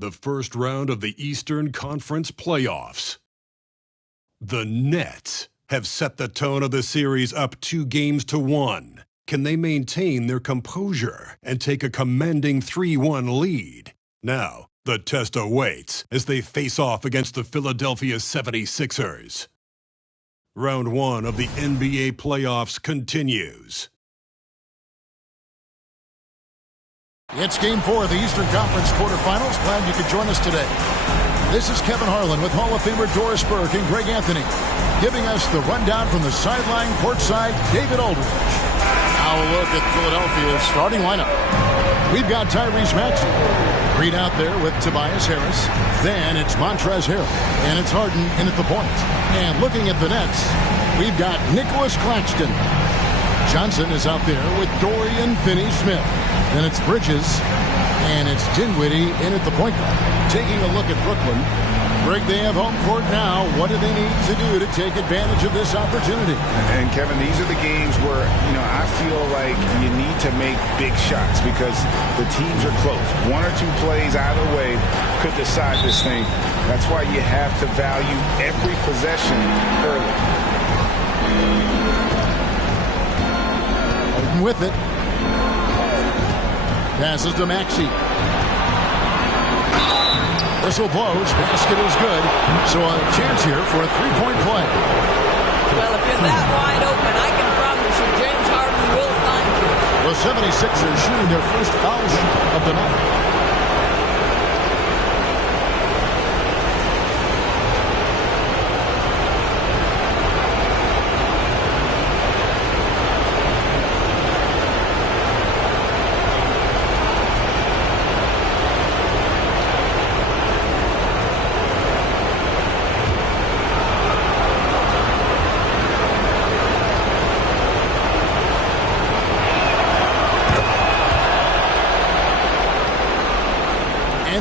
the first round of the Eastern Conference playoffs. The Nets have set the tone of the series up 2-1. Can they maintain their composure and take a commanding 3-1 lead? Now, the test awaits as they face off against the Philadelphia 76ers. Round 1 of the NBA playoffs continues. It's Game 4 of the Eastern Conference quarterfinals. Glad you could join us today. This is Kevin Harlan with Hall of Famer Doris Burke and Greg Anthony, giving us the rundown from the sideline courtside, David Aldridge. Now a look at Philadelphia's starting lineup. We've got Tyrese Maxey. Green out there with Tobias Harris. Then it's Montrezl Harrell. And it's Harden in at the point. And looking at the Nets, we've got Nicholas Claxton. Johnson is out there with Dorian Finney-Smith. Then it's Bridges, and it's Dinwiddie in at the point guard. Taking a look at Brooklyn. Greg, they have home court now. What do they need to do to take advantage of this opportunity? And, Kevin, these are the games where, I feel like you need to make big shots because the teams are close. One or two plays either way could decide this thing. That's why you have to value every possession early. Harden with it. Passes to Maxey. Whistle blows. Basket is good. So a chance here for a three-point play. Well, if you're that wide open, I can promise you James Harden will find you. The 76ers shooting their first foul shot of the night.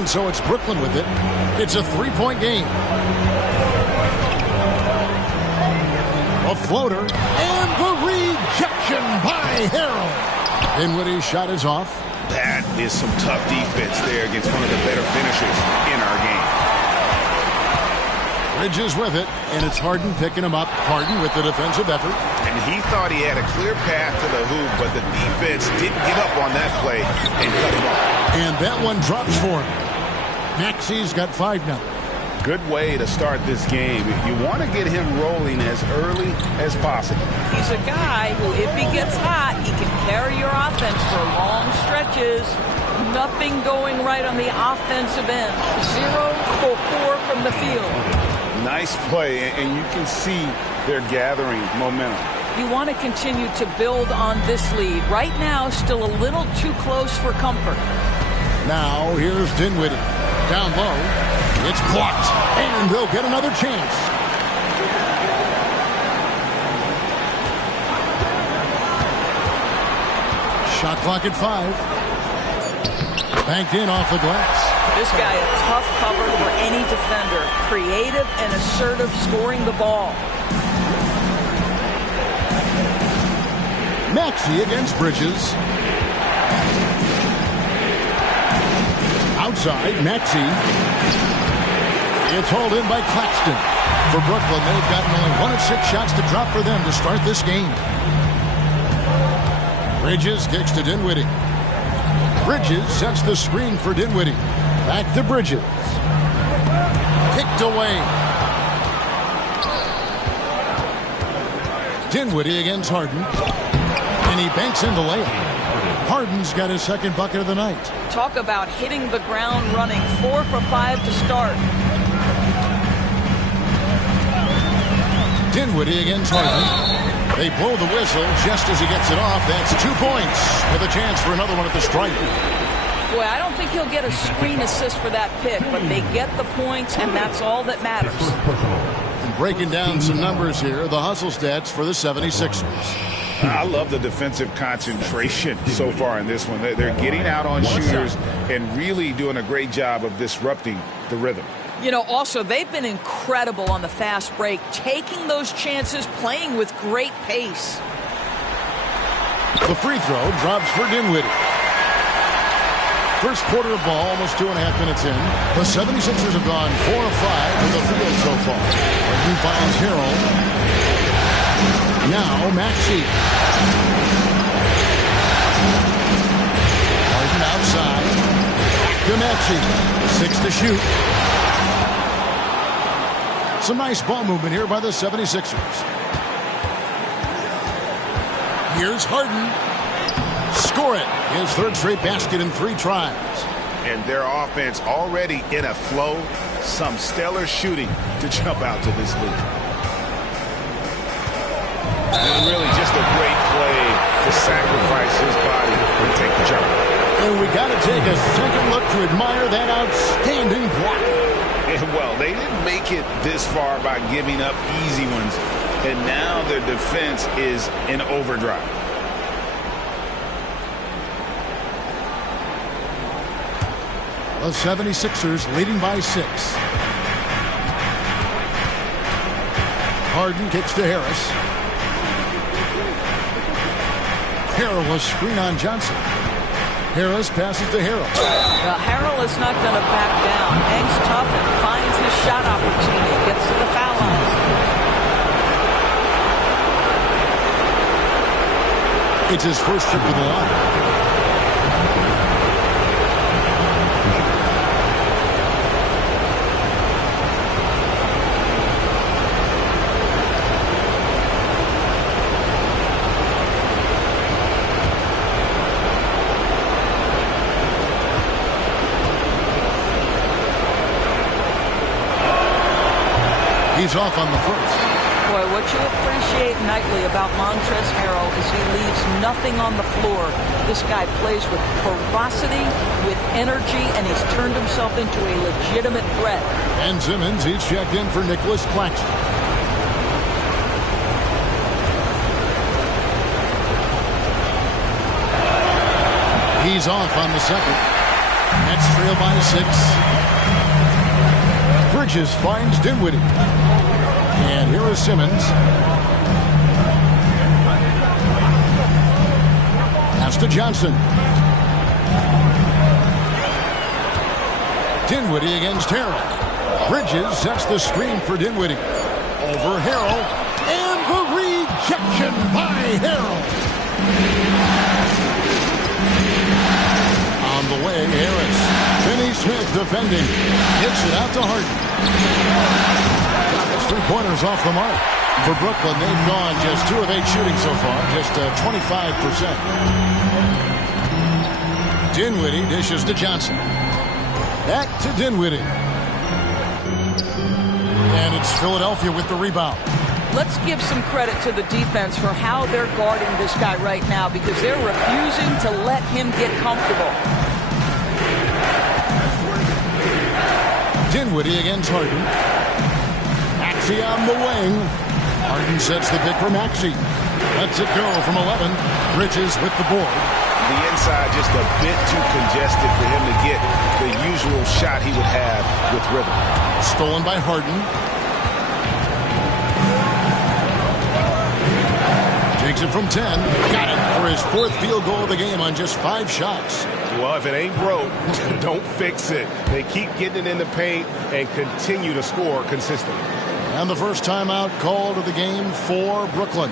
So it's Brooklyn with it. It's a three-point game. A floater. And the rejection by Harrell. Dinwiddie's shot is off. That is some tough defense there against one of the better finishers in our game. Bridges with it. And it's Harden picking him up. Harden with the defensive effort. And he thought he had a clear path to the hoop, but the defense didn't give up on that play and cut him off. And that one drops for him. Maxey's got 5 now. Good way to start this game. You want to get him rolling as early as possible. He's a guy who, if he gets hot, he can carry your offense for long stretches. Nothing going right on the offensive end. 0 for 4 from the field. Nice play, and you can see they're gathering momentum. You want to continue to build on this lead. Right now, still a little too close for comfort. Now, here's Dinwiddie. Down low. It's blocked. And they'll get another chance. Shot clock at 5. Banked in off the glass. This guy a tough cover for any defender. Creative and assertive scoring the ball. Maxey against Bridges. Outside, Maxey. It's hauled in by Claxton. For Brooklyn, they've gotten only 1 of 6 shots to drop for them to start this game. Bridges kicks to Dinwiddie. Bridges sets the screen for Dinwiddie. Back to Bridges. Kicked away. Dinwiddie against Harden. And he banks in the layup. Harden's got his second bucket of the night. Talk about hitting the ground running. 4 for 5 to start. Dinwiddie against Harden. They blow the whistle just as he gets it off. That's 2 points with a chance for another one at the stripe. Boy, I don't think he'll get a screen assist for that pick, but they get the points, and that's all that matters. And breaking down some numbers here, the hustle stats for the 76ers. I love the defensive concentration so far in this one. They're getting out on shooters and really doing a great job of disrupting the rhythm. Also, they've been incredible on the fast break, taking those chances, playing with great pace. The free throw drops for Dinwiddie. First quarter of ball, almost 2.5 minutes in. The 76ers have gone 4 of 5 from the field so far. Harden finds Harrell. Now Maxey. Harden outside. To Maxey. 6 to shoot. Some nice ball movement here by the 76ers. Here's Harden. Score it. His third straight basket in 3 tries. And their offense already in a flow. Some stellar shooting to jump out to this lead. And really just a great play to sacrifice his body and take the jump. And we got to take a second look to admire that outstanding block. And well, they didn't make it this far by giving up easy ones. And now their defense is in overdrive. The 76ers leading by 6. Harden kicks to Harris. Harrell will screen on Johnson. Harris passes to Harrell. Harrell is not going to back down. Hangs tough and finds his shot opportunity. Gets to the foul line. It's his first trip to the line. He's off on the first. Boy, what you appreciate nightly about Montrezl Harrell is he leaves nothing on the floor. This guy plays with ferocity, with energy, and he's turned himself into a legitimate threat. And Simmons, he's checked in for Nicholas Claxton. He's off on the second. Nets trail by 6. Bridges finds Dinwiddie. And here is Simmons. Pass to Johnson. Dinwiddie against Harrell. Bridges sets the screen for Dinwiddie. Over Harrell. And the rejection by Harrell. On the way, Harris. Finney Smith defending. Hits it out to Harden. 3-pointers off the mark. For Brooklyn, they've gone just 2 of 8 shooting so far, just 25%. Dinwiddie dishes to Johnson. Back to Dinwiddie. And it's Philadelphia with the rebound. Let's give some credit to the defense for how they're guarding this guy right now because they're refusing to let him get comfortable. Dinwiddie against Harden. Maxey on the wing. Harden sets the pick for Maxey. Lets it go from 11. Bridges with the board. The inside just a bit too congested for him to get the usual shot he would have with rhythm. Stolen by Harden. Takes it from 10. Got it for his 4th field goal of the game on just 5 shots. Well, if it ain't broke, don't fix it. They keep getting it in the paint and continue to score consistently. And the first timeout called of the game for Brooklyn.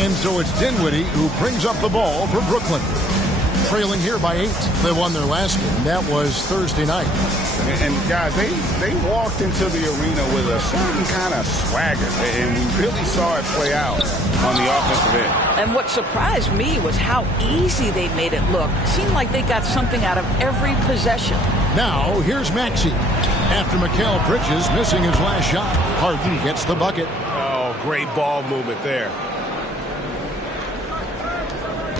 And so it's Dinwiddie who brings up the ball for Brooklyn. Trailing here by 8. They won their last game. That was Thursday night. And guys, they walked into the arena with a certain kind of swagger, and we really saw it play out on the offensive end. And what surprised me was how easy they made it look. It seemed like they got something out of every possession. Now, here's Maxey. After Mikal Bridges missing his last shot, Harden gets the bucket. Oh, great ball movement there.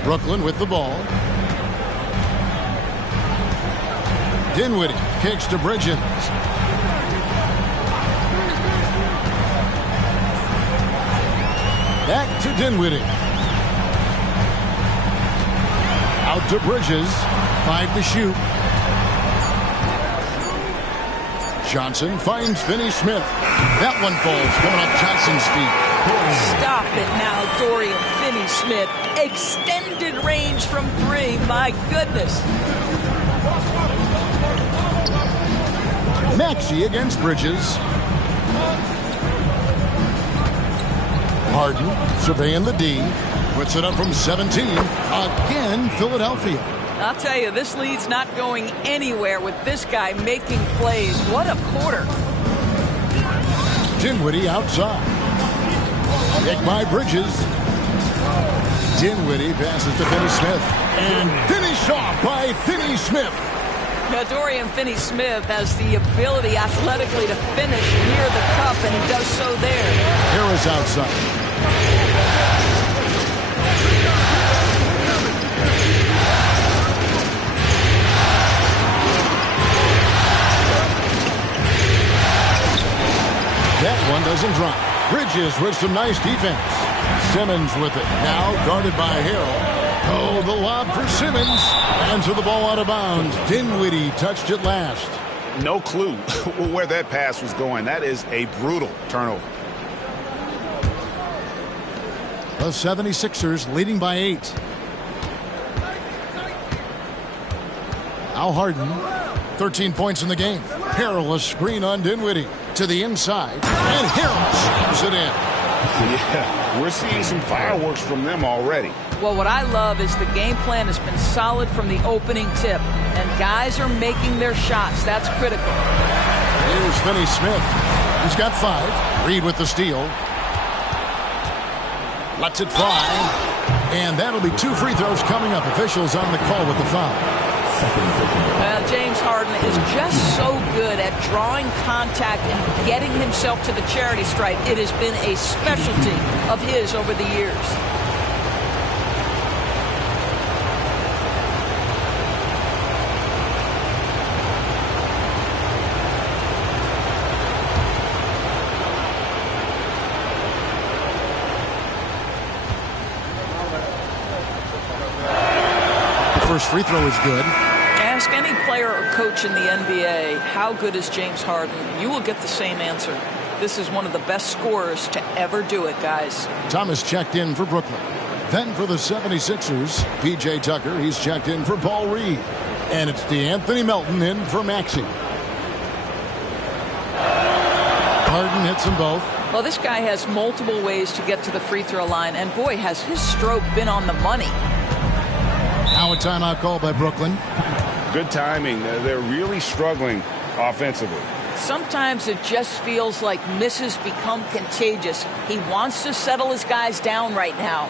Brooklyn with the ball. Dinwiddie kicks to Bridges. Back to Dinwiddie. Out to Bridges. 5 to shoot. Johnson finds Finney-Smith. That one falls, coming off Johnson's feet. Stop it now, Dorian Finney-Smith. Extended range from 3. My goodness. Maxey against Bridges. Harden surveying the D. Puts it up from 17. Again, Philadelphia. I'll tell you, this lead's not going anywhere with this guy making plays. What a quarter. Dinwiddie outside. Picked by Bridges. Dinwiddie passes to Finney-Smith. And finished off by Finney-Smith. Now, Dorian Finney-Smith has the ability athletically to finish near the cup, and he does so there. Harris outside. That one doesn't drop. Bridges with some nice defense. Simmons with it. Now guarded by Harrell. Oh, the lob for Simmons. And so the ball out of bounds. Dinwiddie touched it last. No clue where that pass was going. That is a brutal turnover. The 76ers leading by 8. Now Harden. 13 points in the game. Harrell, a screen on Dinwiddie. To the inside. And Harrell slams it in. Yeah, we're seeing some fireworks from them already. Well, what I love is the game plan has been solid from the opening tip. And guys are making their shots. That's critical. Here's Finney-Smith. He's got 5. Reed with the steal. Lets it fly. And that'll be 2 free throws coming up. Officials on the call with the foul. Well, James Harden is just so good at drawing contact and getting himself to the charity stripe. It has been a specialty of his over the years. The first free throw is good. Ask any player or coach in the NBA, how good is James Harden? You will get the same answer. This is one of the best scorers to ever do it, guys. Thomas checked in for Brooklyn. Then for the 76ers, P.J. Tucker, he's checked in for Paul Reed. And it's DeAnthony Melton in for Maxey. Harden hits them both. Well, this guy has multiple ways to get to the free throw line, and boy, has his stroke been on the money. Now a timeout call by Brooklyn. Good timing. They're really struggling offensively. Sometimes it just feels like misses become contagious. He wants to settle his guys down right now.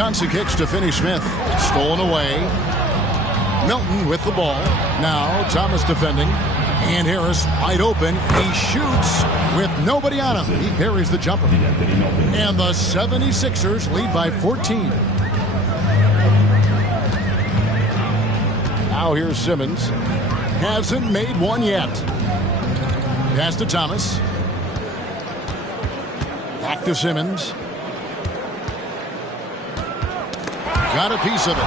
Johnson kicks to Finney Smith. Stolen away. Milton with the ball. Now Thomas defending. And Harris wide open. He shoots with nobody on him. He parries the jumper. And the 76ers lead by 14. Now here's Simmons. Hasn't made one yet. Pass to Thomas. Back to Simmons. Got a piece of it.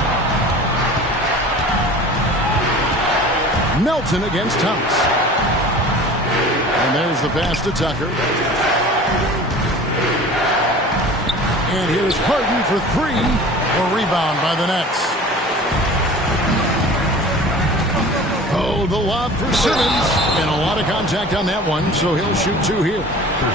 Melton against Thomas. And there's the pass to Tucker. And here's Harden for three. A rebound by the Nets. Oh, the lob for Simmons. And a lot of contact on that one, so he'll shoot two here.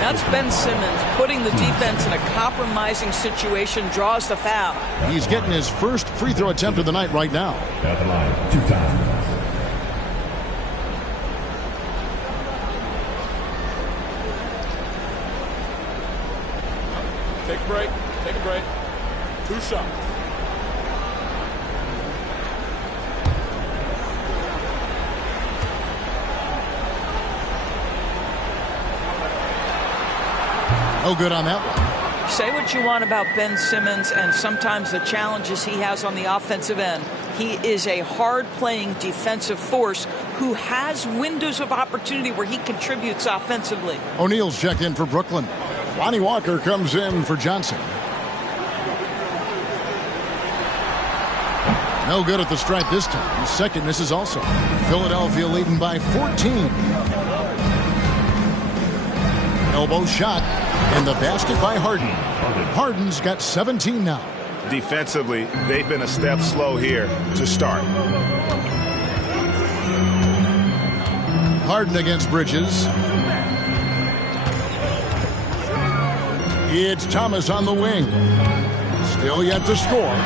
That's Ben Simmons putting the defense in a compromising situation, draws the foul. He's getting his first free throw attempt of the night right now. At the line, 2 times. Take a break. Take a break. 2 shots. No good on that one. Say what you want about Ben Simmons and sometimes the challenges he has on the offensive end. He is a hard-playing defensive force who has windows of opportunity where he contributes offensively. O'Neal's checked in for Brooklyn. Lonnie Walker comes in for Johnson. No good at the stripe this time. Second misses also. Philadelphia leading by 14. Elbow shot. And the basket by Harden. Harden's got 17 now. Defensively, they've been a step slow here to start. Harden against Bridges. It's Thomas on the wing. Still yet to score.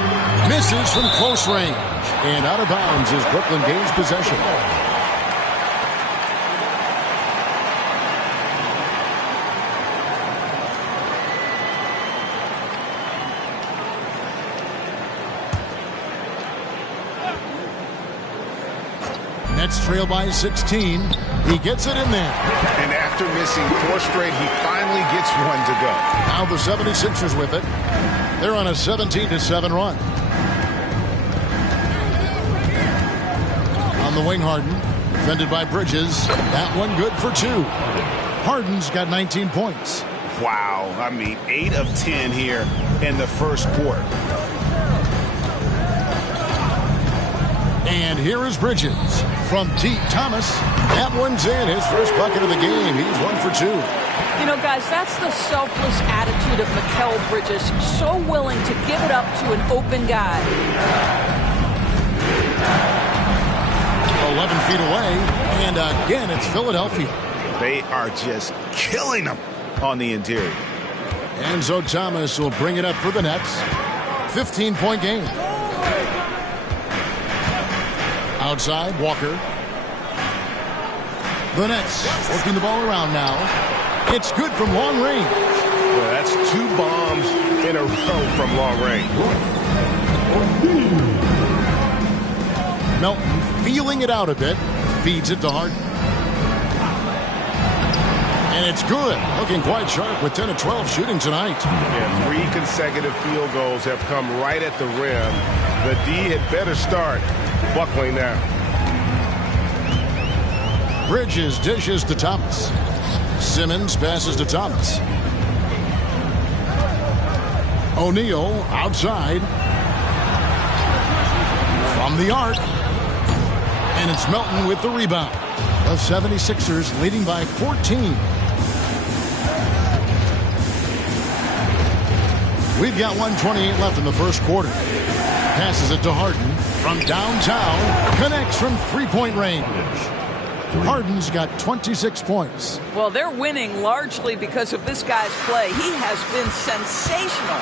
Misses from close range. And out of bounds as Brooklyn gains possession. Nets trail by 16. He gets it in there. And after missing 4 straight, he finally gets one to go. Now the 76ers with it. They're on a 17-7 run. On the wing, Harden. Defended by Bridges. That one good for 2. Harden's got 19 points. Wow. I mean, 8 of 10 here in the first quarter. And here is Bridges from deep. Thomas. That one's in. His first bucket of the game. He's 1 for 2. You know, guys, that's the selfless attitude of Mikal Bridges. So willing to give it up to an open guy. 11 feet away. And again, it's Philadelphia. They are just killing them on the interior. Enzo Thomas will bring it up for the Nets. 15-point game. Outside, Walker. The Nets working the ball around now. It's good from long range. Well, that's 2 bombs in a row from long range. Melton feeling it out a bit. Feeds it to Harden. And it's good. Looking quite sharp with 10 of 12 shooting tonight. Yeah, 3 consecutive field goals have come right at the rim. The D had better start buckling down. Bridges dishes to Thomas. Simmons passes to Thomas. O'Neal outside. From the arc. And it's Melton with the rebound. The 76ers leading by 14. We've got 1:28 left in the first quarter. Passes it to Harden from downtown. Connects from three-point range. Harden's got 26 points. Well, they're winning largely because of this guy's play. He has been sensational.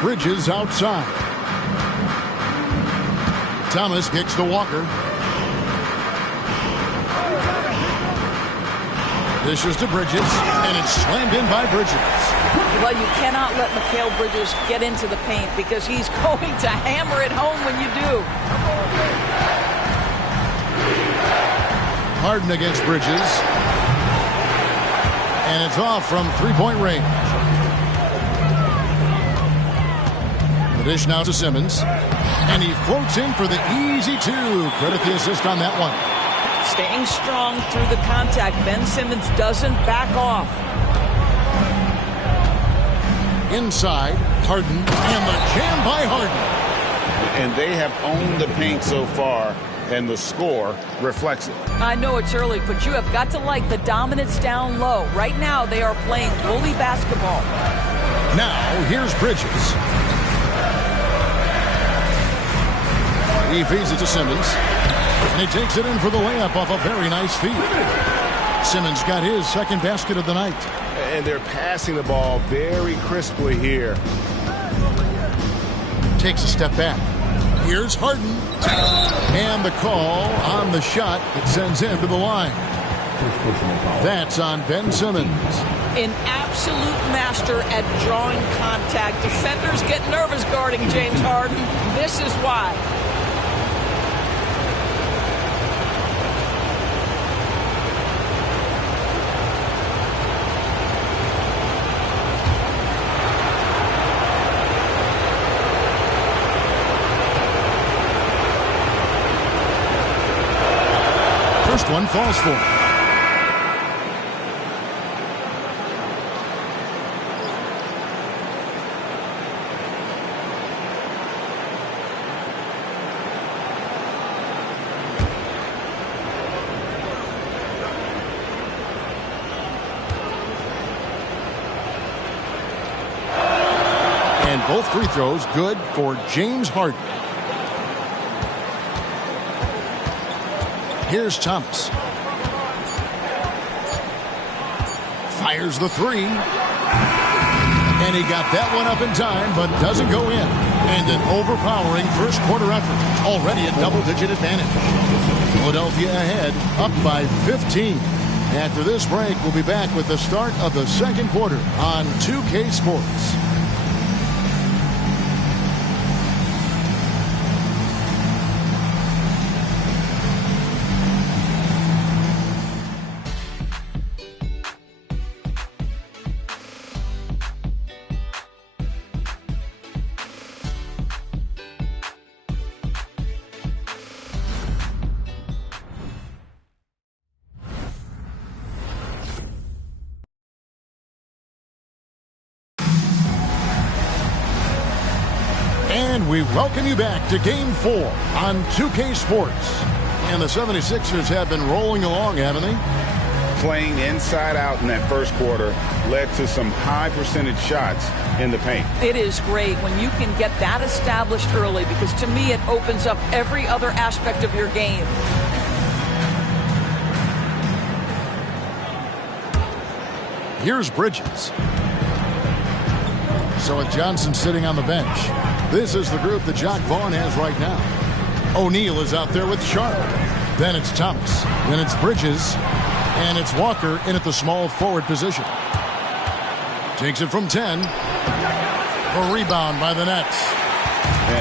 Bridges outside. Thomas kicks to Walker. Dishes to Bridges, and it's slammed in by Bridges. Well, you cannot let Mikal Bridges get into the paint because he's going to hammer it home when you do. Harden against Bridges. And it's off from three-point range. The dish now to Simmons. And he floats in for the easy two. Credit the assist on that one. Staying strong through the contact. Ben Simmons doesn't back off. Inside, Harden, and the jam by Harden. And they have owned the paint so far, and the score reflects it. I know it's early, but you have got to like the dominance down low. Right now, they are playing bully basketball. Now, here's Bridges. He feeds it to Simmons, and he takes it in for the layup off a very nice feed. Simmons got his second basket of the night. And they're passing the ball very crisply here. Takes a step back. Here's Harden. And the call on the shot that sends him to the line. That's on Ben Simmons. An absolute master at drawing contact. Defenders get nervous guarding James Harden. This is why. First one falls for him. And both free throws good for James Harden. Here's Thomas. Fires the three. And he got that one up in time, but doesn't go in. And an overpowering first quarter effort. Already a double-digit advantage. Philadelphia ahead, up by 15. After this break, we'll be back with the start of the second quarter on 2K Sports. And we welcome you back to Game 4 on 2K Sports. And the 76ers have been rolling along, haven't they? Playing inside out in that first quarter led to some high percentage shots in the paint. It is great when you can get that established early because to me it opens up every other aspect of your game. Here's Bridges. So with Johnson sitting on the bench, this is the group that Jacque Vaughn has right now. O'Neal is out there with Sharp. Then it's Thomas. Then it's Bridges. And it's Walker in at the small forward position. Takes it from 10. A rebound by the Nets.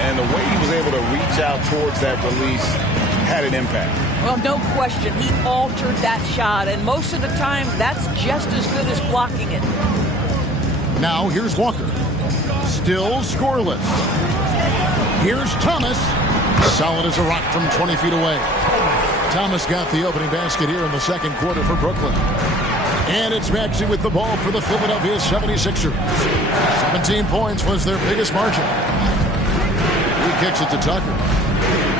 And the way he was able to reach out towards that release had an impact. Well, no question. He altered that shot. And most of the time, that's just as good as blocking it. Now here's Walker. Still scoreless. Here's Thomas. Solid as a rock from 20 feet away. Thomas got the opening basket here in the second quarter for Brooklyn. And it's Maxey with the ball for the Philadelphia 76ers. 17 points was their biggest margin. He kicks it to Tucker.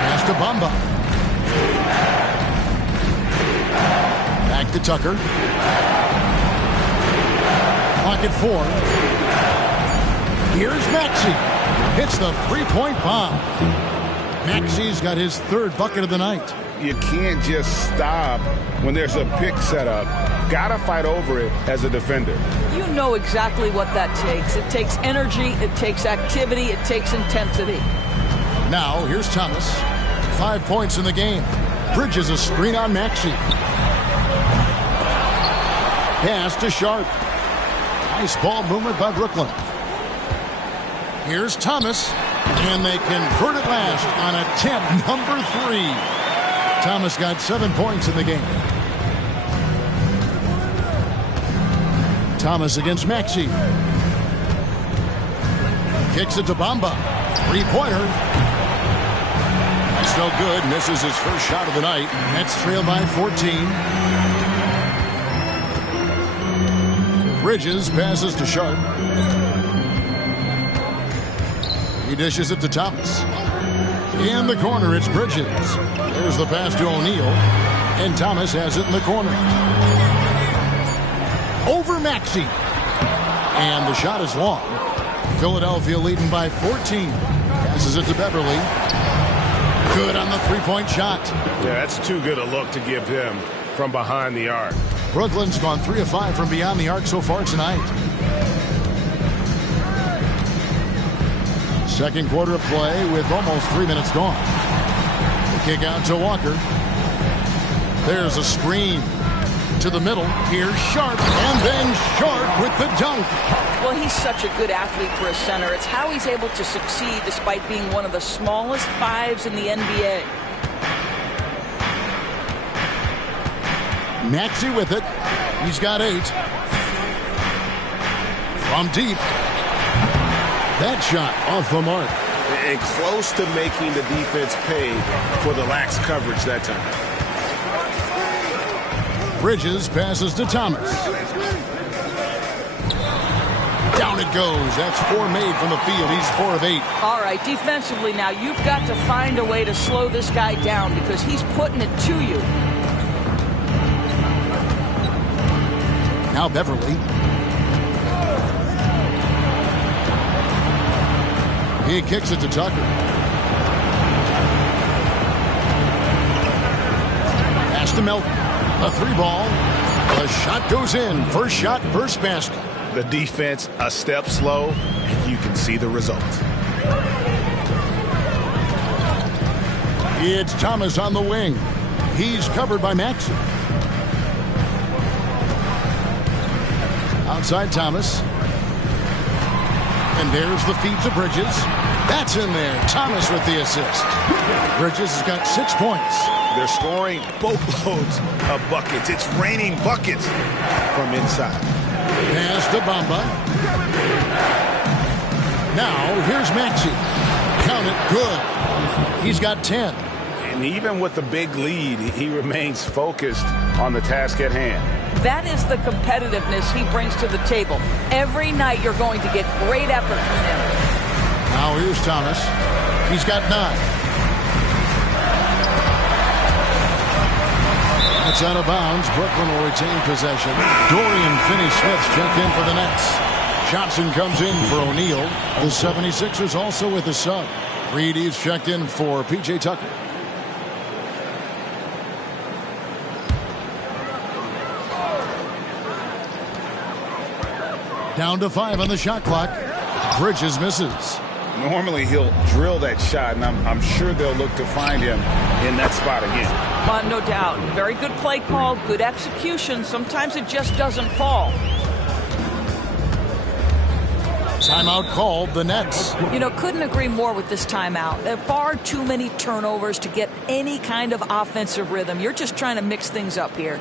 Pass to Bamba. Back to Tucker. Pocket 4. Here's Maxey. Hits the three-point bomb. Maxey's got his third bucket of the night. You can't just stop when there's a pick set up. Gotta fight over it as a defender. You know exactly what that takes. It takes energy, it takes activity, it takes intensity. Now, here's Thomas. 5 points in the game. Bridges a screen on Maxey. Pass to Sharp. Nice ball movement by Brooklyn. Here's Thomas, and they convert it last on attempt number 3. Thomas got 7 points in the game. Thomas against Maxey. Kicks it to Bamba. 3-pointer. That's no good. Misses his first shot of the night. Nets trail by 14. Bridges passes to Sharp. He dishes it to Thomas. In the corner, it's Bridges. There's the pass to O'Neal. And Thomas has it in the corner. Over Maxey. And the shot is long. Philadelphia leading by 14. Passes it to Beverly. Good on the three-point shot. Yeah, that's too good a look to give him from behind the arc. Brooklyn's gone 3 of 5 from beyond the arc so far tonight. Second quarter of play with almost 3 minutes gone. The kick out to Walker. There's a screen to the middle. Here's Sharp, and then Sharp with the dunk. Well, he's such a good athlete for a center. It's how he's able to succeed despite being one of the smallest 5s in the NBA. Maxey with it. He's got 8. From deep. That shot off the mark. And close to making the defense pay for the lax coverage that time. Bridges passes to Thomas. Down it goes. That's 4 made from the field. He's 4 of 8. All right, defensively now, you've got to find a way to slow this guy down because he's putting it to you. Now Beverly. He kicks it to Tucker. Pass to Melton. A 3-ball. The shot goes in. First shot, first basket. The defense a step slow, and you can see the result. It's Thomas on the wing. He's covered by Maxey. Outside Thomas. And there's the feed to Bridges. That's in there. Thomas with the assist. Bridges has got 6 points. They're scoring boatloads of buckets. It's raining buckets from inside. Pass to Bamba. Now here's Maxey. Count it. Good. He's got 10. And even with the big lead, he remains focused on the task at hand. That is the competitiveness he brings to the table. Every night you're going to get great effort from him. Now here's Thomas. He's got 9. That's out of bounds. Brooklyn will retain possession. Dorian Finney-Smith checked in for the Nets. Johnson comes in for O'Neal. The 76ers also with a sub. Reed is checked in for P.J. Tucker. Down to 5 on the shot clock. Bridges misses. Normally he'll drill that shot, and I'm sure they'll look to find him in that spot again. No doubt. Very good play call, good execution. Sometimes it just doesn't fall. Timeout called, the Nets. You know, couldn't agree more with this timeout. There are far too many turnovers to get any kind of offensive rhythm. You're just trying to mix things up here.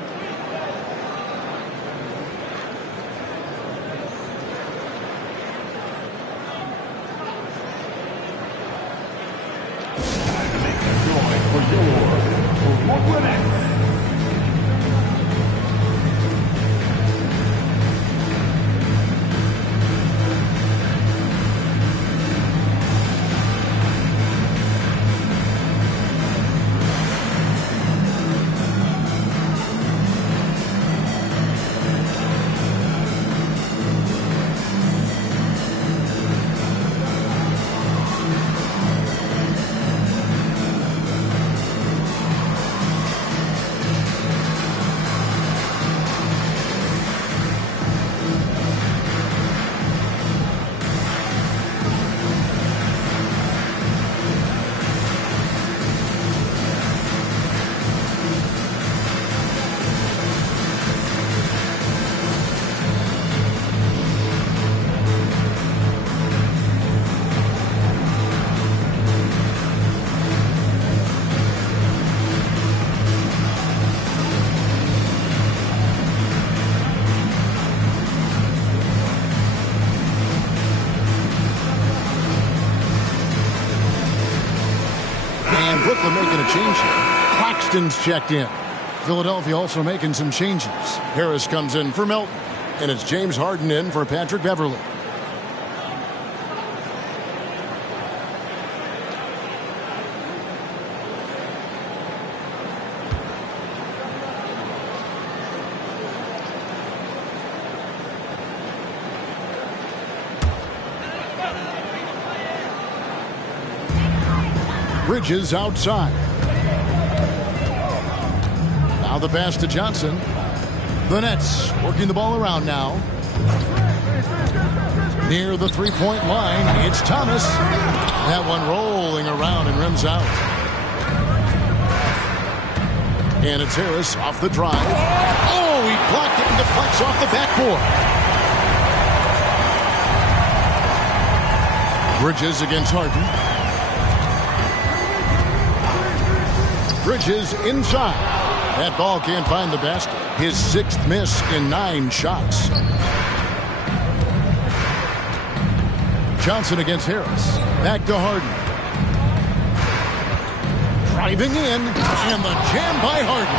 Brooklyn making a change here. Claxton's checked in. Philadelphia also making some changes. Harris comes in for Melton. And it's James Harden in for Patrick Beverley. Bridges outside. Now the pass to Johnson. The Nets working the ball around now. Near the three-point line, it's Thomas. That one rolling around and rims out. And it's Harris off the drive. Oh, he blocked it and deflects off the backboard. Bridges against Harden. Bridges inside. That ball can't find the basket. His 6th miss in 9 shots. Johnson against Harris. Back to Harden. Driving in, and the jam by Harden.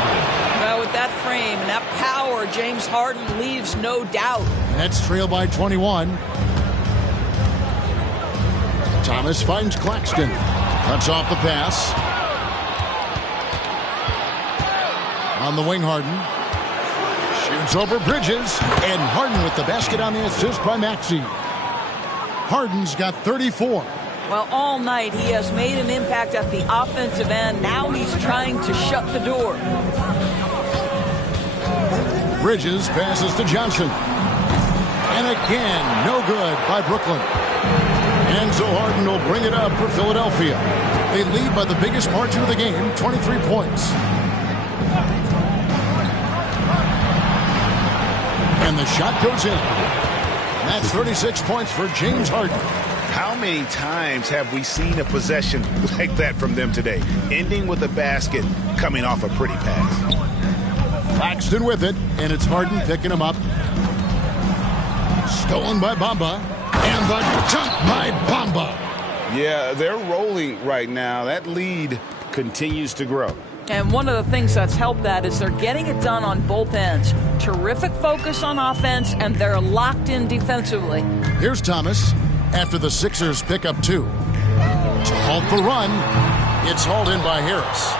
Well, with that frame and that power, James Harden leaves no doubt. Nets trail by 21. Thomas finds Claxton. Cuts off the pass. On the wing, Harden. Shoots over Bridges. And Harden with the basket on the assist by Maxey. Harden's got 34. Well, all night he has made an impact at the offensive end. Now he's trying to shut the door. Bridges passes to Johnson. And again, no good by Brooklyn. And so Harden will bring it up for Philadelphia. They lead by the biggest margin of the game, 23 points. And the shot goes in. That's 36 points for James Harden. How many times have we seen a possession like that from them today? Ending with a basket, coming off a pretty pass. Claxton with it, and it's Harden picking him up. Stolen by Bamba. And the dunk by Bamba. Yeah, they're rolling right now. That lead continues to grow. And one of the things that's helped that is they're getting it done on both ends. Terrific focus on offense, and they're locked in defensively. Here's Thomas after the Sixers pick up 2. To halt the run, it's hauled in by Harris.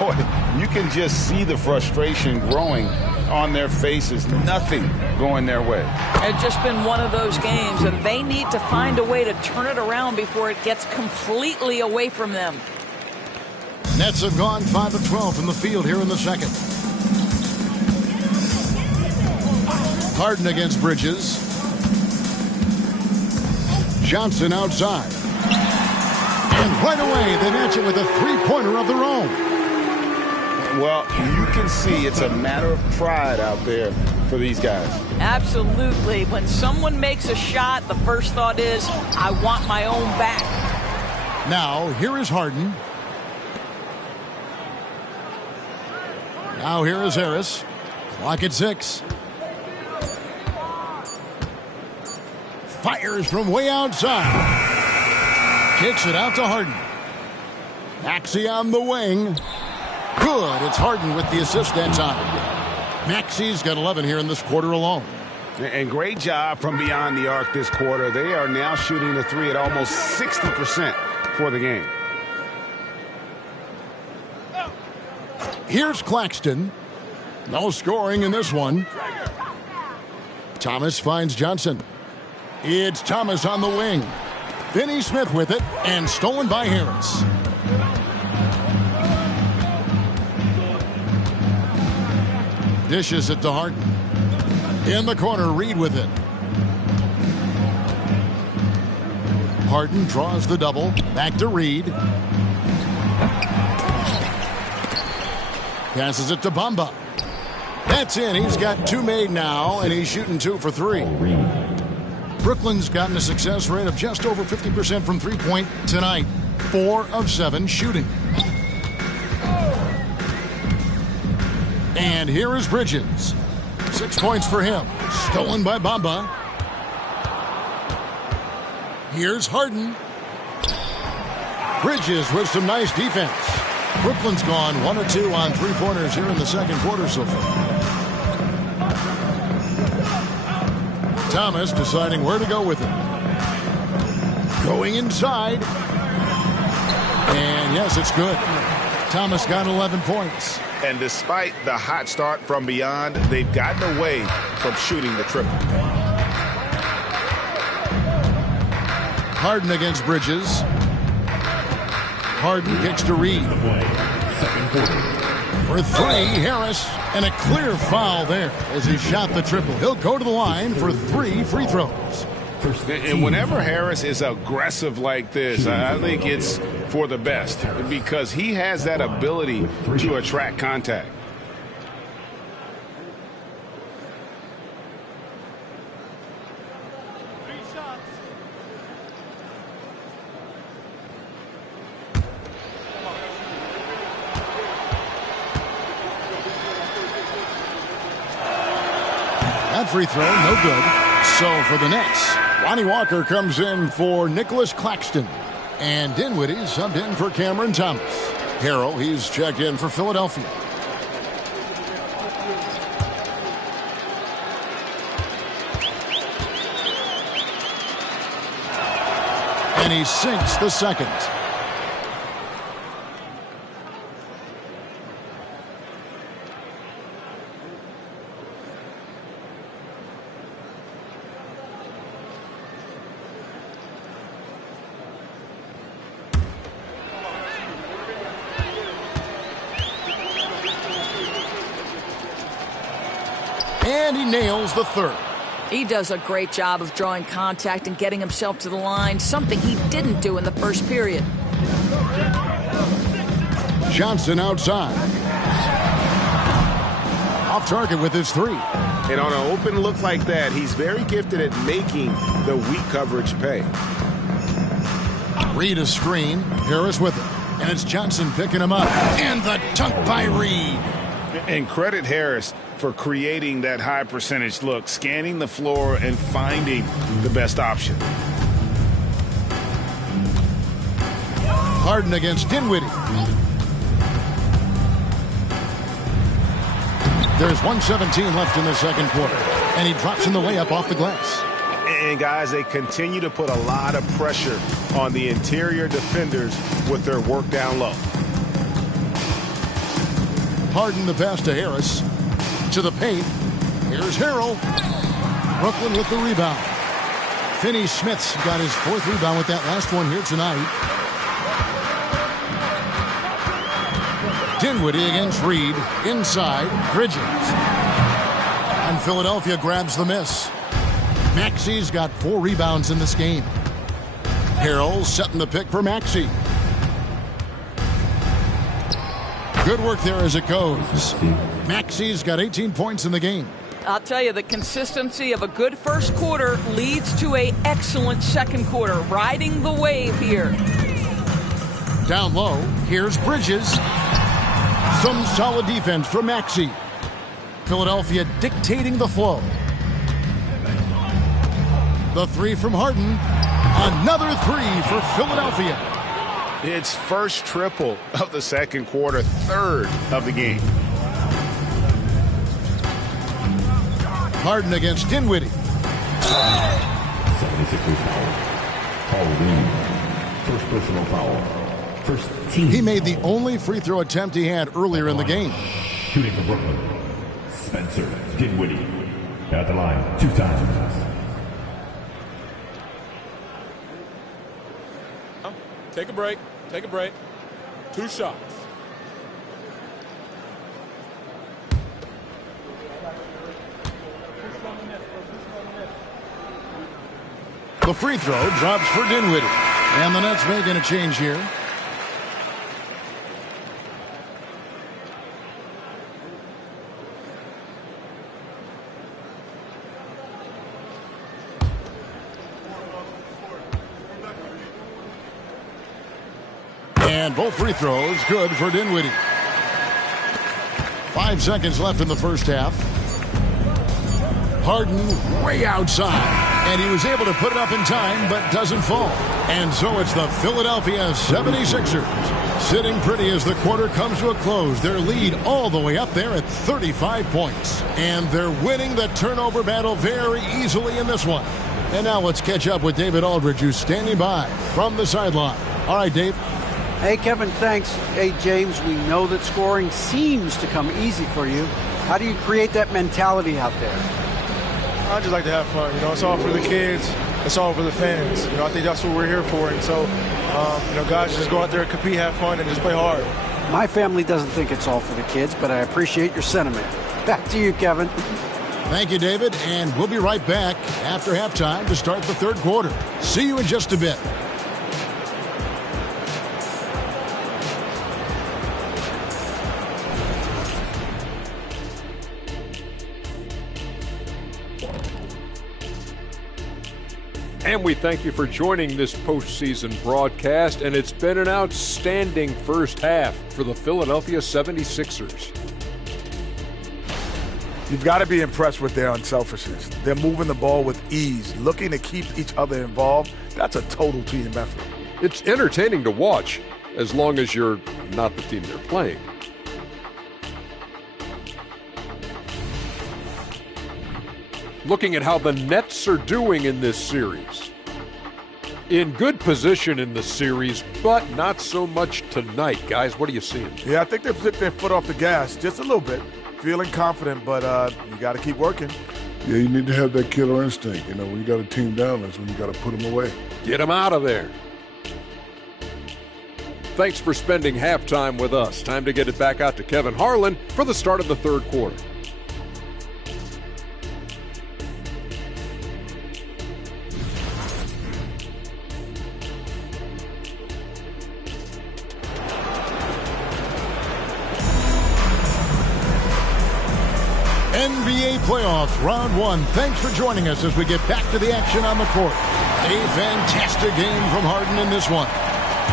Boy, you can just see the frustration growing on their faces. Nothing going their way. It's just been one of those games, and they need to find a way to turn it around before it gets completely away from them. Nets have gone 5 of 12 from the field here in the second. Harden against Bridges. Johnson outside. And right away, they match it with a three-pointer of their own. Well, you can see it's a matter of pride out there for these guys. Absolutely. When someone makes a shot, the first thought is, I want my own back. Now, here is Harden. Now here is Harris. Clock at 6. Fires from way outside. Kicks it out to Harden. Maxey on the wing. Good. It's Harden with the assist that time. Maxey's got 11 here in this quarter alone. And great job from beyond the arc this quarter. They are now shooting the 3 at almost 60% for the game. Here's Claxton. No scoring in this one. Thomas finds Johnson. It's Thomas on the wing. Finney Smith with it, and stolen by Harris. Dishes it to Harden. In the corner, Reed with it. Harden draws the double. Back to Reed. Passes it to Bamba. That's in. He's got 2 made now, and he's shooting 2 for 3. Brooklyn's gotten a success rate of just over 50% from three-point tonight. 4 of 7 shooting. And here is Bridges. 6 points for him. Stolen by Bamba. Here's Harden. Bridges with some nice defense. Brooklyn's gone 1 of 2 on three-pointers here in the second quarter so far. Thomas deciding where to go with it. Going inside. And yes, it's good. Thomas got 11 points. And despite the hot start from beyond, they've gotten away from shooting the triple. Harden against Bridges. Harden kicks to Reed. For three, Harris. And a clear foul there as he shot the triple. He'll go to the line for 3 free throws. And whenever Harris is aggressive like this, I think it's for the best because he has that ability to attract contact. That free throw, no good. So for the Nets, Lonnie Walker comes in for Nicholas Claxton. And Dinwiddie subbed in for Cameron Thomas. Harrell, he's checked in for Philadelphia. And he sinks the second. And he nails the third. He does a great job of drawing contact and getting himself to the line, something he didn't do in the first period. Johnson outside. Off target with his three. And on an open look like that, he's very gifted at making the weak coverage pay. Reed a screen. Harris with it. And it's Johnson picking him up. And the dunk by Reed. And credit Harris for creating that high percentage look, scanning the floor and finding the best option. Harden against Dinwiddie. There's 1:17 left in the second quarter. And he drops in the layup off the glass. And guys, they continue to put a lot of pressure on the interior defenders with their work down low. Harden the pass to Harris. To the paint. Here's Harrell. Brooklyn with the rebound. Finney-Smith's got his 4th rebound with that last one here tonight. Dinwiddie against Reed. Inside. Bridges. And Philadelphia grabs the miss. Maxi's got 4 rebounds in this game. Harrell setting the pick for Maxey. Good work there as it goes. Maxi's got 18 points in the game. I'll tell you, the consistency of a good first quarter leads to an excellent second quarter. Riding the wave here. Down low, here's Bridges. Some solid defense from Maxey. Philadelphia dictating the flow. The three from Harden. Another three for Philadelphia. It's first triple of the second quarter, 3rd of the game. Harden against Dinwiddie. 76ers foul. Paul Reed. First personal foul. First team. He made the only free throw attempt he had earlier in the game. Shooting for Brooklyn. Spencer Dinwiddie. At the line 2 times. Take a break. Take a break. 2 shots. The free throw drops for Dinwiddie. And the Nets making a change here. And both free throws good for Dinwiddie. 5 seconds left in the first half. Harden way outside. And he was able to put it up in time, but doesn't fall. And so it's the Philadelphia 76ers sitting pretty as the quarter comes to a close. Their lead all the way up there at 35 points. And they're winning the turnover battle very easily in this one. And now let's catch up with David Aldridge, who's standing by from the sideline. All right, Dave. Hey, Kevin, thanks. Hey, James, we know that scoring seems to come easy for you. How do you create that mentality out there? I just like to have fun. It's all for the kids. It's all for the fans. I think that's what we're here for. And so, guys, just go out there and compete, have fun, and just play hard. My family doesn't think it's all for the kids, but I appreciate your sentiment. Back to you, Kevin. Thank you, David. And we'll be right back after halftime to start the third quarter. See you in just a bit. And we thank you for joining this postseason broadcast, and it's been an outstanding first half for the Philadelphia 76ers. You've got to be impressed with their unselfishness. They're moving the ball with ease, looking to keep each other involved. That's a total team effort. It's entertaining to watch, as long as you're not the team they're playing. Looking at how the Nets are doing in this series. In good position in the series, but not so much tonight. Guys, what are you seeing? Yeah, I think they've took their foot off the gas just a little bit. Feeling confident, but you got to keep working. Yeah, you need to have that killer instinct. When you got a team down, that's when you got to put them away. Get them out of there. Thanks for spending halftime with us. Time to get it back out to Kevin Harlan for the start of the third quarter. NBA playoffs, round one. Thanks for joining us as we get back to the action on the court. A fantastic game from Harden in this one.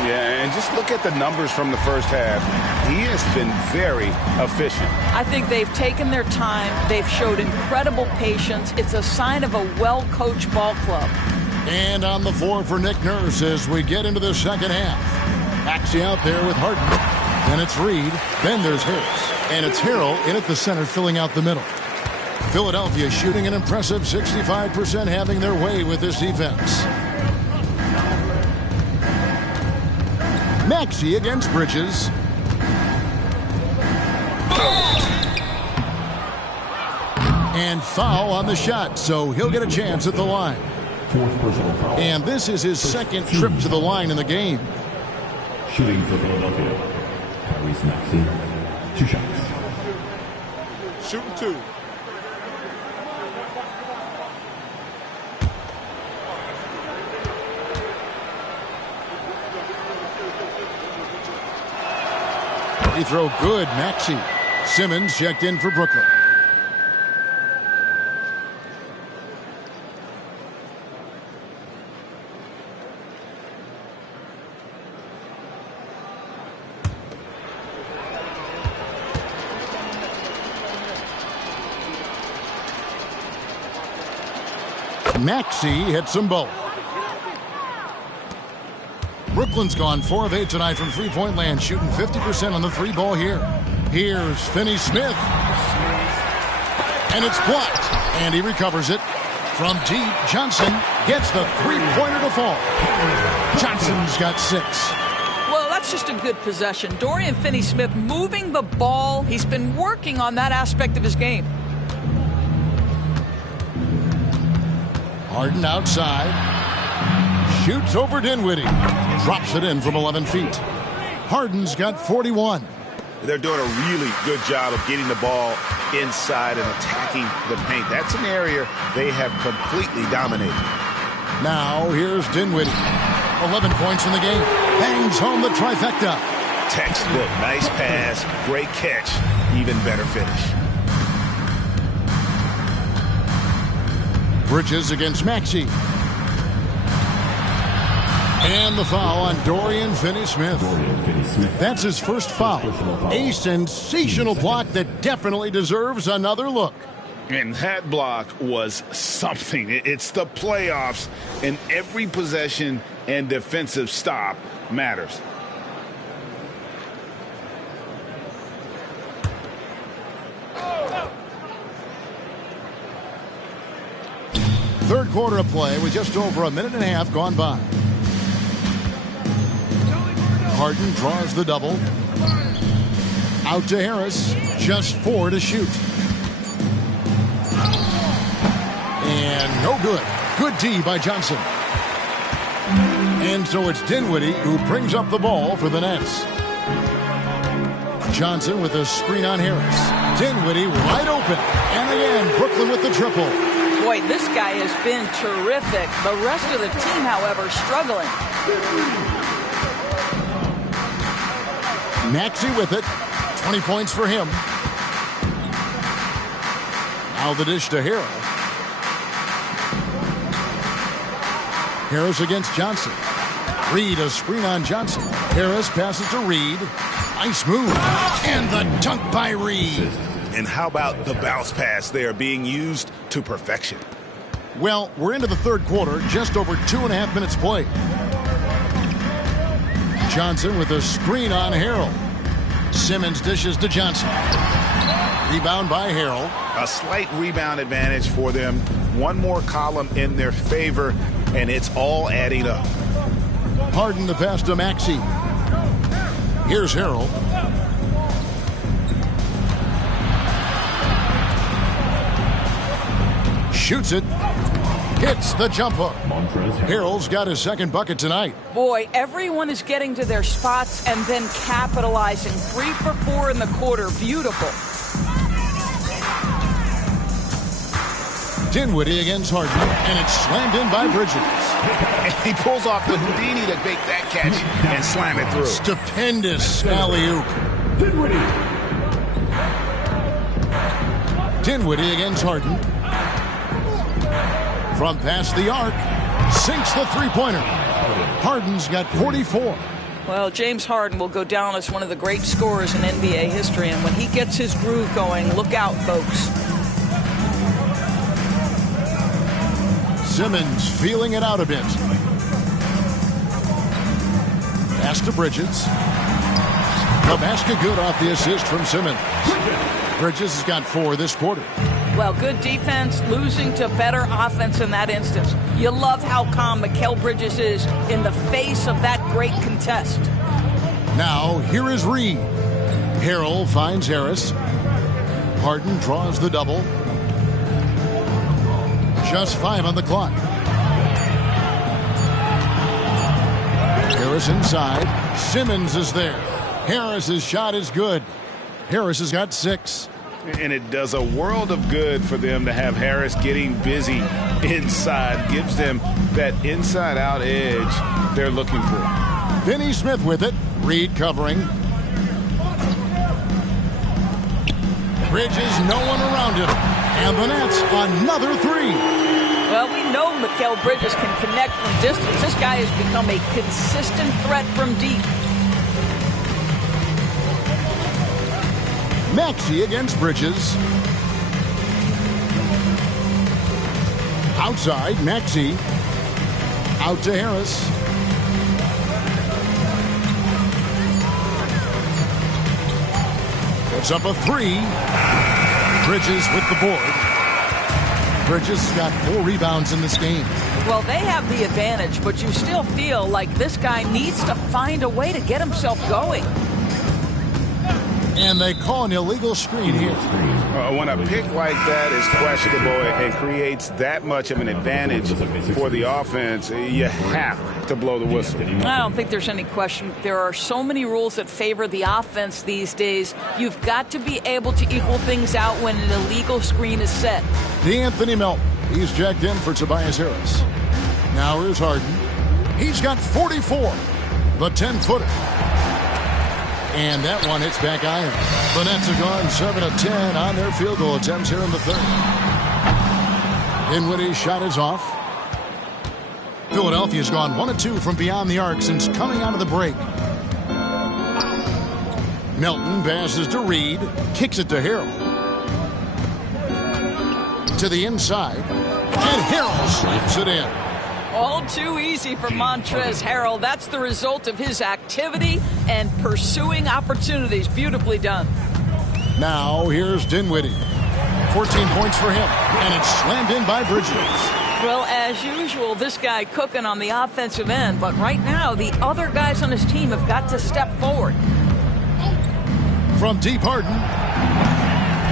Yeah, and just look at the numbers from the first half. He has been very efficient. I think they've taken their time. They've showed incredible patience. It's a sign of a well-coached ball club. And on the floor for Nick Nurse as we get into the second half. Maxey out there with Harden. Then it's Reed. Then there's Harris. And it's Harrell in at the center filling out the middle. Philadelphia shooting an impressive 65%, having their way with this defense. Maxey against Bridges. And foul on the shot, so he'll get a chance at the line. And this is his second trip to the line in the game. Shooting for Philadelphia, Tyrese Maxey, 2 shots. Shooting 2. Free throw good, Maxey. Simmons checked in for Brooklyn. Maxey hits them both. Brooklyn's gone 4 of 8 tonight from three-point land, shooting 50% on the three ball here. Here's Finney-Smith. And it's blocked. And he recovers it. From deep, Johnson gets the three-pointer to fall. Johnson's got 6. Well, that's just a good possession. Dorian Finney-Smith moving the ball. He's been working on that aspect of his game. Harden outside. Shoots over Dinwiddie. Drops it in from 11 feet. Harden's got 41. They're doing a really good job of getting the ball inside and attacking the paint. That's an area they have completely dominated. Now here's Dinwiddie. 11 points in the game. Bangs home the trifecta. Textbook. Nice pass. Great catch. Even better finish. Bridges against Maxey. And the foul on Dorian Finney-Smith. That's his first foul. A sensational block that definitely deserves another look. And that block was something. It's the playoffs, and every possession and defensive stop matters. Third quarter of play with just over a minute and a half gone by. Harden draws the double. Out to Harris. Just 4 to shoot. And no good. Good D by Johnson. And so it's Dinwiddie who brings up the ball for the Nets. Johnson with a screen on Harris. Dinwiddie wide open. And again, Brooklyn with the triple. Boy, this guy has been terrific. The rest of the team, however, struggling. Maxey with it. 20 points for him. Now the dish to Harrell. Harris against Johnson. Reed a screen on Johnson. Harris passes to Reed. Nice move. And the dunk by Reed. And how about the bounce pass there being used to perfection? Well, we're into the third quarter, just over 2.5 minutes played. Johnson with a screen on Harrell. Simmons dishes to Johnson. Rebound by Harrell. A slight rebound advantage for them. One more column in their favor, and it's all adding up. Harden the pass to Maxey. Here's Harrell. Shoots it. Hits the jump hook. Harrell's got his second bucket tonight. Boy, everyone is getting to their spots and then capitalizing. 3 for 4 in the quarter. Beautiful. Dinwiddie against Harden, and it's slammed in by Bridges. And he pulls off the Houdini to make that catch and slam it through. Stupendous alley-oop. Dinwiddie against Harden. From past the arc, sinks the three-pointer. Harden's got 44. Well, James Harden will go down as one of the great scorers in NBA history, and when he gets his groove going, look out, folks. Simmons feeling it out a bit. Pass to Bridges. The basket good off the assist from Simmons. Bridges has got 4 this quarter. Well, good defense, losing to better offense in that instance. You love how calm Mikal Bridges is in the face of that great contest. Now, here is Reed. Harrell finds Harris. Harden draws the double. Just 5 on the clock. Harris inside. Simmons is there. Harris's shot is good. Harris has got 6. And it does a world of good for them to have Harris getting busy inside. Gives them that inside-out edge they're looking for. Finney Smith with it. Reed covering. Bridges, no one around him. And the Nets, another 3. Well, we know Mikal Bridges can connect from distance. This guy has become a consistent threat from deep. Maxey against Bridges. Outside, Maxey. Out to Harris. Puts up a 3. Bridges with the board. Bridges has got 4 rebounds in this game. Well, they have the advantage, but you still feel like this guy needs to find a way to get himself going. And they call an illegal screen here. When a pick like that is questionable and creates that much of an advantage for the offense, you have to blow the whistle. I don't think there's any question. There are so many rules that favor the offense these days. You've got to be able to equal things out when an illegal screen is set. D'Anthony Melton. He's jacked in for Tobias Harris. Now here's Harden. He's got 44. The 10-footer. And that one hits back iron. The Nets have gone 7 of 10 on their field goal attempts here in the third. Dinwiddie's shot is off. Philadelphia's gone 1 of 2 from beyond the arc since coming out of the break. Melton passes to Reed. Kicks it to Harrell. to the inside. And Harrell slaps it in. All too easy for Montrezl Harrell. That's the result of his activity and pursuing opportunities. Beautifully done. Now here's Dinwiddie. 14 points for him. And it's slammed in by Bridges. Well, as usual, this guy cooking on the offensive end. But right now, the other guys on his team have got to step forward. From deep, Harden.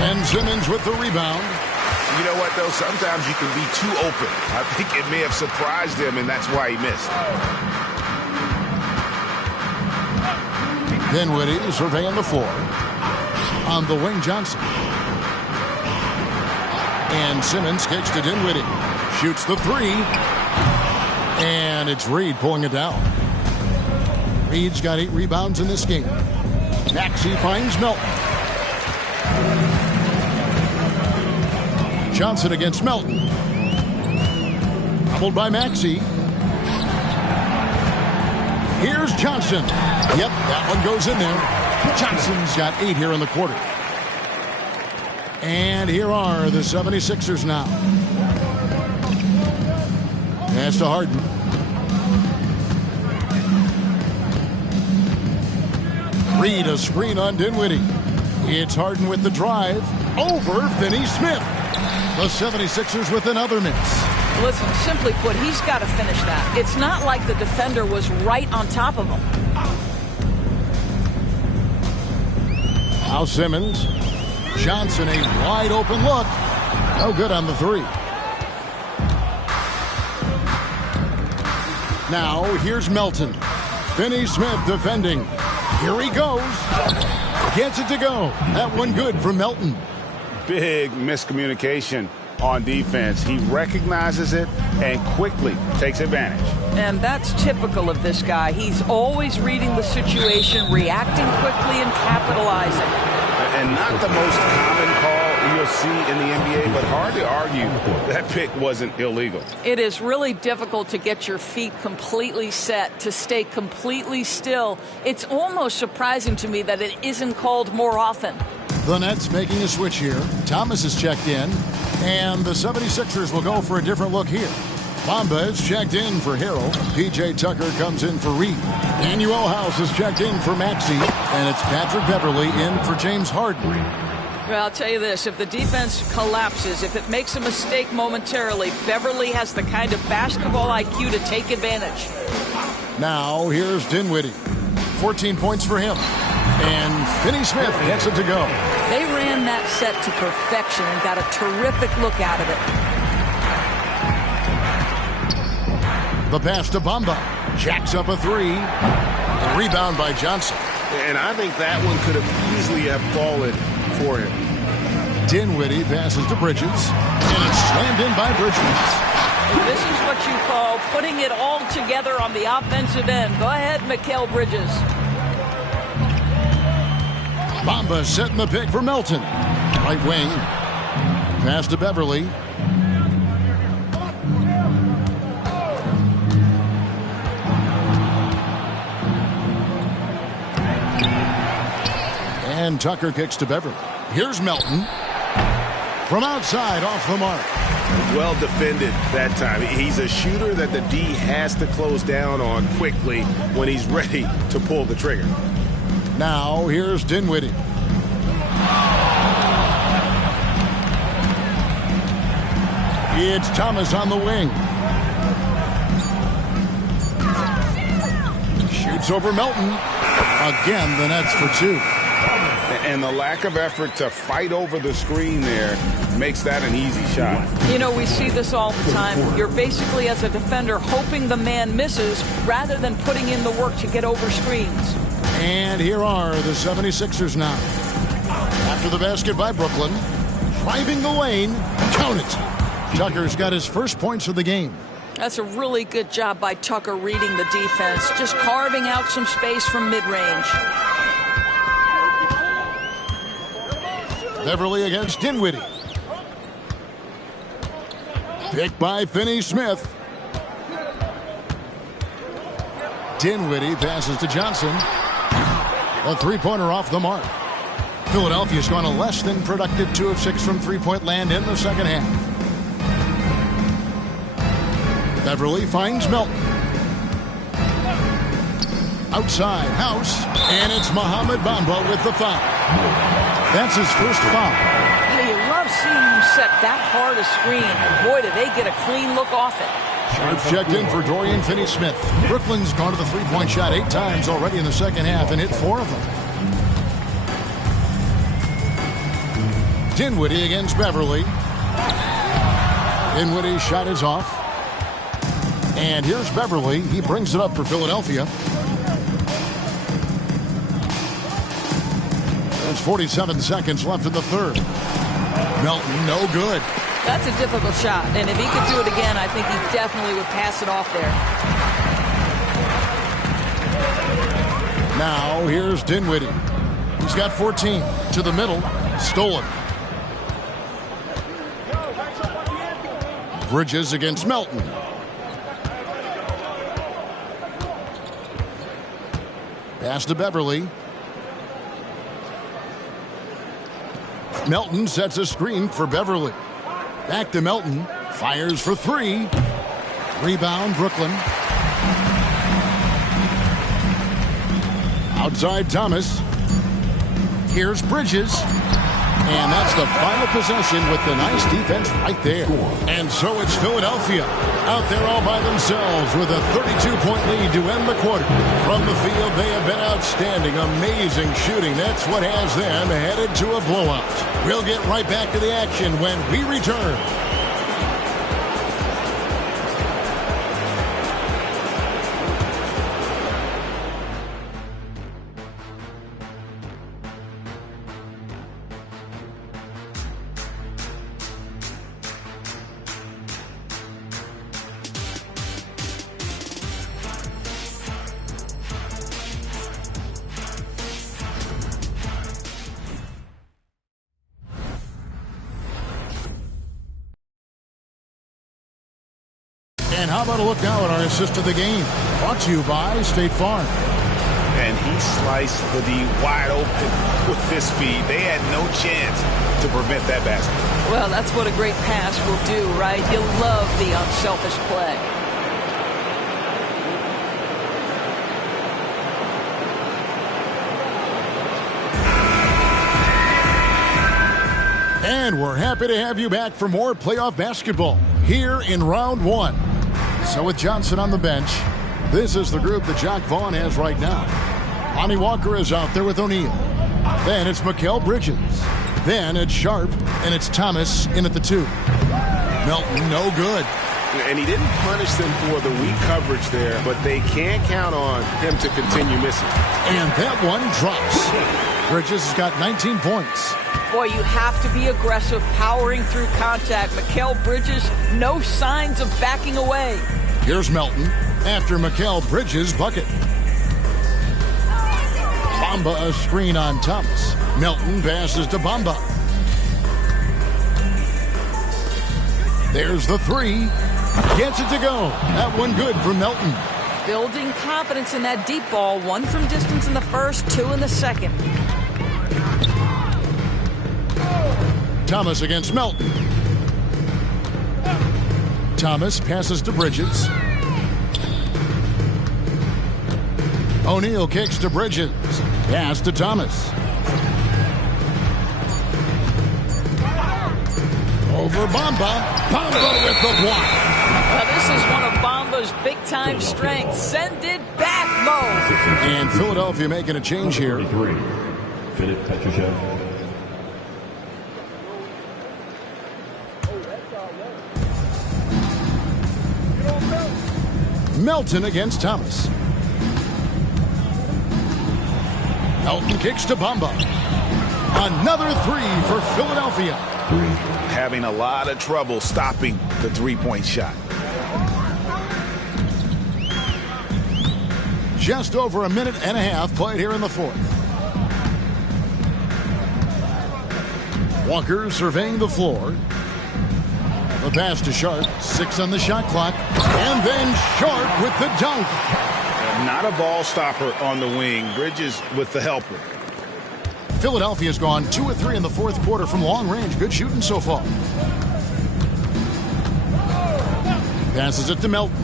Ben Simmons with the rebound. You know what, though? Sometimes you can be too open. I think it may have surprised him, and that's why he missed. Dinwiddie surveying the floor. On the wing, Johnson. And Simmons kicks to Dinwiddie. Shoots the three. And it's Reed pulling it down. Reed's got 8 rebounds in this game. Maxey finds Melton. Johnson against Melton. Doubled by Maxey. Here's Johnson. Yep, that one goes in there. Johnson's got 8 here in the quarter. And here are the 76ers now. Pass to Harden. Reed a screen on Dinwiddie. It's Harden with the drive. Over Finney-Smith. The 76ers with another miss. Listen, simply put, he's got to finish that. It's not like the defender was right on top of him. Now Simmons. Johnson, a wide open look. No good on the three. Now here's Melton. Finney-Smith defending. Here he goes. Gets it to go. That one good for Melton. Big miscommunication on defense. He recognizes it and quickly takes advantage. And that's typical of this guy. He's always reading the situation, reacting quickly, and capitalizing. And not the most common call you'll see in the NBA, but hard to argue that pick wasn't illegal. It is really difficult to get your feet completely set, to stay completely still. It's almost surprising to me that it isn't called more often. The Nets making a switch here. Thomas is checked in, and the 76ers will go for a different look here. Bamba is checked in for Harrell. P.J. Tucker comes in for Reed. Daniel House is checked in for Maxey, and it's Patrick Beverley in for James Harden. Well, I'll tell you this, if the defense collapses, if it makes a mistake momentarily, Beverley has the kind of basketball IQ to take advantage. Now, here's Dinwiddie. 14 points for him. And Finney-Smith gets it to go. They ran that set to perfection and got a terrific look out of it. The pass to Bamba. Jacks up a three. A rebound by Johnson. And I think that one could have easily have fallen for him. Dinwiddie passes to Bridges. And it's slammed in by Bridges. This is what you call putting it all together on the offensive end. Go ahead, Mikal Bridges. Bamba setting the pick for Melton. Right wing. Pass to Beverley. And Tucker kicks to Beverley. Here's Melton. From outside, off the mark. Well defended that time. He's a shooter that the D has to close down on quickly when he's ready to pull the trigger. Now, here's Dinwiddie. It's Thomas on the wing. Shoots over Melton. Again, the Nets for 2. And the lack of effort to fight over the screen there makes that an easy shot. You know, we see this all the time. You're basically, as a defender, hoping the man misses rather than putting in the work to get over screens. And here are the 76ers now. After the basket by Brooklyn. Driving the lane. Count it. Tucker's got his first points of the game. That's a really good job by Tucker reading the defense. Just carving out some space from mid-range. Beverley against Dinwiddie. Picked by Finney-Smith. Dinwiddie passes to Johnson. A three-pointer off the mark. Philadelphia's gone a less than productive 2 of 6 from three-point land in the second half. Beverly finds Melton. Outside, House, and it's Mohamed Bamba with the foul. That's his first foul. You love seeing him set that hard a screen. And boy, do they get a clean look off it. Sharp checked in for Dorian Finney-Smith. Brooklyn's gone to the three-point shot 8 times already in the second half and hit 4 of them. Dinwiddie against Beverly. Dinwiddie's shot is off. And here's Beverly. He brings it up for Philadelphia. There's 47 seconds left in the third. Melton, no good. That's a difficult shot, and if he could do it again, I think he definitely would pass it off there. Now, here's Dinwiddie. He's got 14. To the middle. Stolen. Bridges against Melton. Pass to Beverly. Melton sets a screen for Beverly. Back to Melton. Fires for 3. Rebound, Brooklyn. Outside Thomas. Here's Bridges. And that's the final possession with the nice defense right there. And so it's Philadelphia out there all by themselves with a 32-point lead to end the quarter. From the field, they have been outstanding. Amazing shooting. That's what has them headed to a blowout. We'll get right back to the action when we return. And how about a look now at our assist of the game? Brought to you by State Farm. And he sliced the D wide open with this feed. They had no chance to prevent that basket. Well, that's what a great pass will do, right? You'll love the unselfish play. And we're happy to have you back for more playoff basketball here in round 1. So with Johnson on the bench, this is the group that Jacque Vaughn has right now. Lonnie Walker is out there with O'Neal. Then it's Mikal Bridges. Then it's Sharp, and it's Thomas in at the 2. Melton, no good. And he didn't punish them for the weak coverage there, but they can't count on him to continue missing. And that one drops. Bridges has got 19 points. Boy, you have to be aggressive, powering through contact. Mikal Bridges, no signs of backing away. Here's Melton after Mikal Bridges' bucket. Bamba a screen on Thomas. Melton passes to Bamba. There's the 3. Gets it to go. That one good from Melton. Building confidence in that deep ball. 1 from distance in the first, 2 in the second. Thomas against Melton. Thomas passes to Bridges. O'Neal kicks to Bridges. Pass to Thomas. Over Bamba. Bamba with the block. Well, this is one of Bamba's big-time strengths. Send it back, Mo. And Philadelphia making a change here. Philip Petruchev. Melton against Thomas. Melton kicks to Bamba. Another 3 for Philadelphia. Having a lot of trouble stopping the three-point shot. Just over a minute and a half played here in the fourth. Walker surveying the floor. The pass to Sharp. 6 on the shot clock. And then Sharp with the dunk. Not a ball stopper on the wing. Bridges with the helper. Philadelphia's gone 2 of 3 in the fourth quarter from long range. Good shooting so far. Passes it to Melton.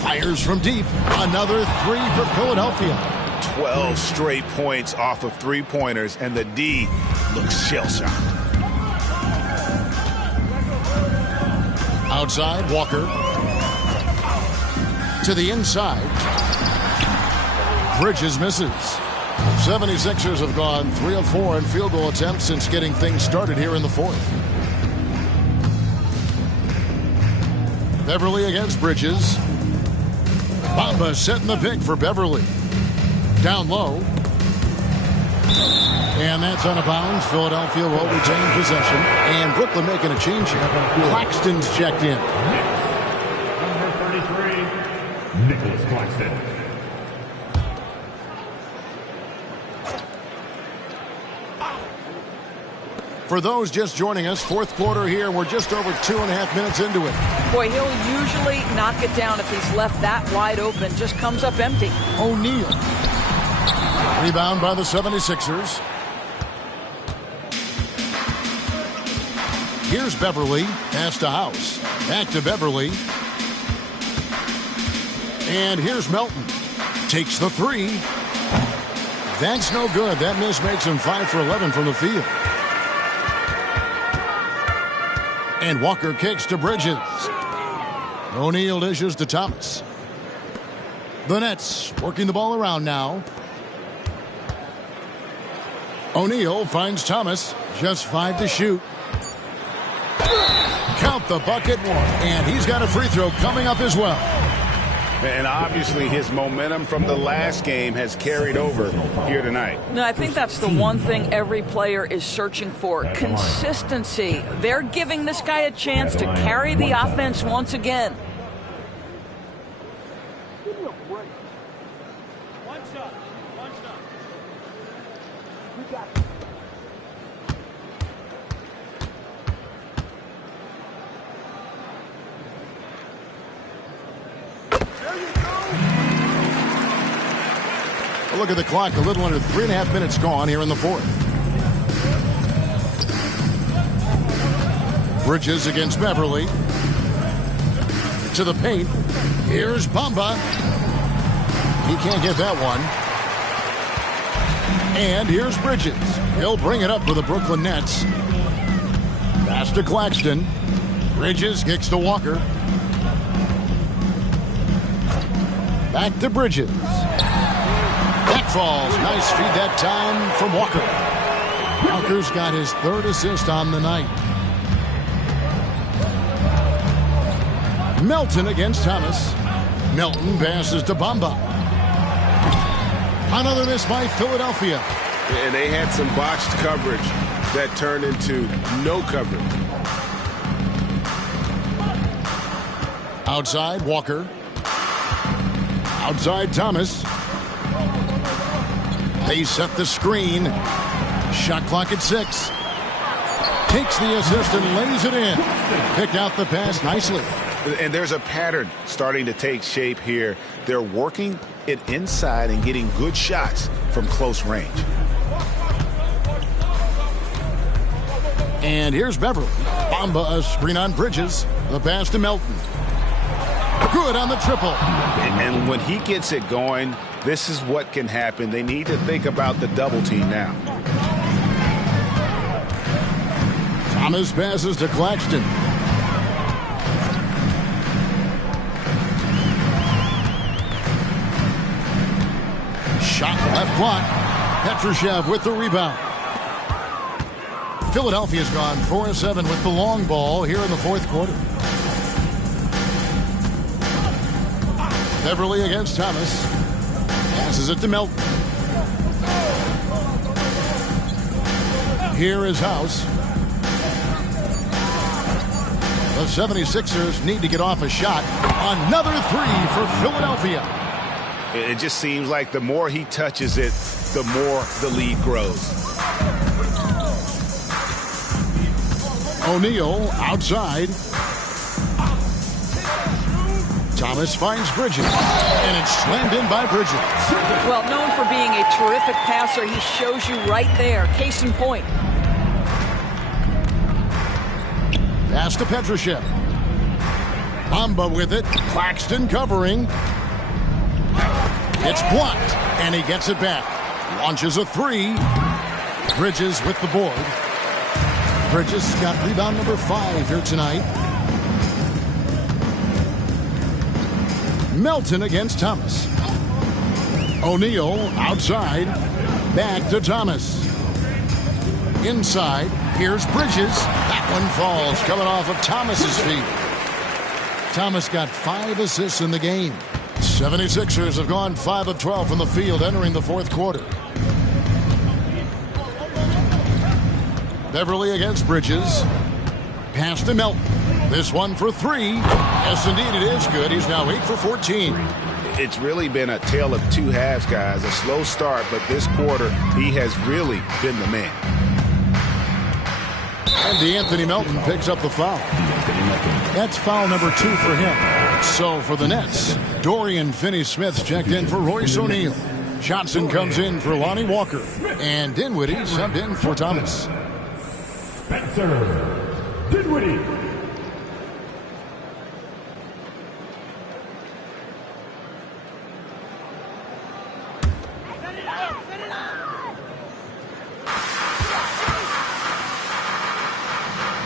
Fires from deep. Another three for Philadelphia. 12 straight points off of three-pointers, and the D looks shell-shocked. Outside, Walker. To the inside. Bridges misses. 76ers have gone 3 of 4 in field goal attempts since getting things started here in the fourth. Beverly against Bridges. Bamba setting the pick for Beverly. Down low. And that's out of bounds. Philadelphia will retain possession. And Brooklyn making a change here. Claxton's checked in. Number 33, Nicholas Claxton. For those just joining us, fourth quarter here. We're just over 2.5 minutes into it. Boy, he'll usually knock it down if he's left that wide open. Just comes up empty. O'Neal. Rebound by the 76ers. Here's Beverly. Pass to House. Back to Beverly. And here's Melton. Takes the three. That's no good. That miss makes him 5 for 11 from the field. And Walker kicks to Bridges. O'Neal dishes to Thomas. The Nets working the ball around now. O'Neal finds Thomas. Just 5 to shoot. Count the bucket. And he's got a free throw coming up as well. And obviously his momentum from the last game has carried over here tonight. No, I think that's the one thing every player is searching for. Consistency. They're giving this guy a chance to carry the offense once again. Look at the clock, a little under 3.5 minutes gone here in the fourth. Bridges against Beverly. To the paint. Here's Bamba. He can't get that one. And here's Bridges. He'll bring it up for the Brooklyn Nets. Pass to Claxton. Bridges kicks to Walker. Back to Bridges. Falls. Nice feed that time from Walker. Walker's got his third assist on the night. Melton against Thomas. Melton passes to Bamba. Another miss by Philadelphia. And they had some botched coverage that turned into no coverage. Outside, Walker. Outside, Thomas. They set the screen. Shot clock at 6. Takes the assist and lays it in. Picked out the pass nicely. And there's a pattern starting to take shape here. They're working it inside and getting good shots from close range. And here's Beverly. Bamba a screen on Bridges. The pass to Melton. Good on the triple. And when he gets it going, this is what can happen. They need to think about the double team now. Thomas passes to Claxton. Shot left block. Petrushev with the rebound. Philadelphia's gone 4-7 with the long ball here in the fourth quarter. Beverly against Thomas. Passes it to Melton. Here is House. The 76ers need to get off a shot. Another three for Philadelphia. It just seems like the more he touches it, the more the lead grows. O'Neal outside. Thomas finds Bridges, and it's slammed in by Bridges. Well, known for being a terrific passer, he shows you right there. Case in point. Pass to Petrushev. Bamba with it. Claxton covering. It's blocked, and he gets it back. Launches a three. Bridges with the board. Bridges got rebound number 5 here tonight. Melton against Thomas. O'Neal outside. Back to Thomas. Inside. Here's Bridges. That one falls, coming off of Thomas's feet. Thomas got 5 assists in the game. 76ers have gone 5 of 12 from the field entering the fourth quarter. Beverly against Bridges. Pass to Melton. This one for 3. Yes, indeed, it is good. He's now 8 for 14. It's really been a tale of two halves, guys. A slow start, but this quarter, he has really been the man. And DeAnthony Melton picks up the foul. That's foul number 2 for him. So for the Nets, Dorian Finney-Smith checked in for Royce O'Neal. Johnson comes in for Lonnie Walker. And Dinwiddie subbed in for Thomas. Spencer Dinwiddie.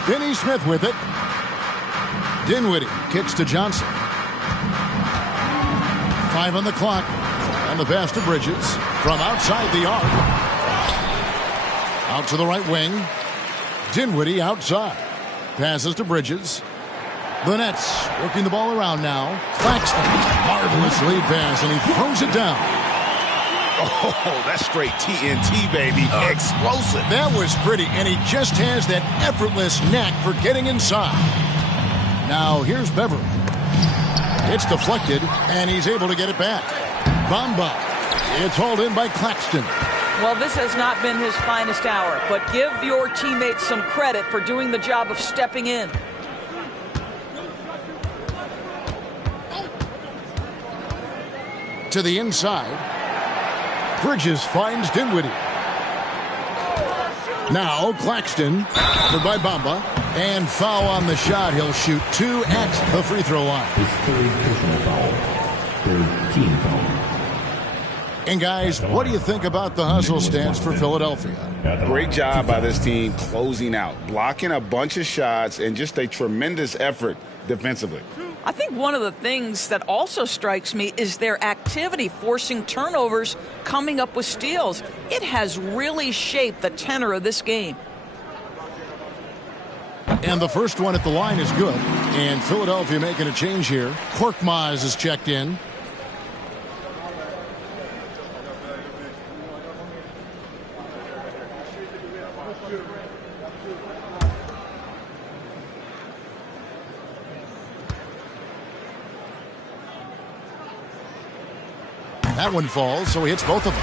Finney-Smith with it. Dinwiddie kicks to Johnson. 5 on the clock. And the pass to Bridges from outside the arc. Out to the right wing. Dinwiddie outside. Passes to Bridges. The Nets working the ball around now. Claxton. Marvelous lead pass, and he throws it down. Oh, that's straight TNT, baby. Explosive. That was pretty, and he just has that effortless knack for getting inside. Now, here's Beverly. It's deflected, and he's able to get it back. Bamba. It's hauled in by Claxton. Well, this has not been his finest hour, but give your teammates some credit for doing the job of stepping in. To the inside. Bridges finds Dinwiddie. Now Claxton, covered by Bamba, and foul on the shot. He'll shoot 2 at the free throw line. His third personal foul. Third team foul. And guys, what do you think about the hustle stance for Philadelphia? Great job by this team closing out, blocking a bunch of shots, and just a tremendous effort defensively. I think one of the things that also strikes me is their activity, forcing turnovers, coming up with steals. It has really shaped the tenor of this game. And the first one at the line is good. And Philadelphia making a change here. Korkmaz is checked in. That one falls, so he hits both of them.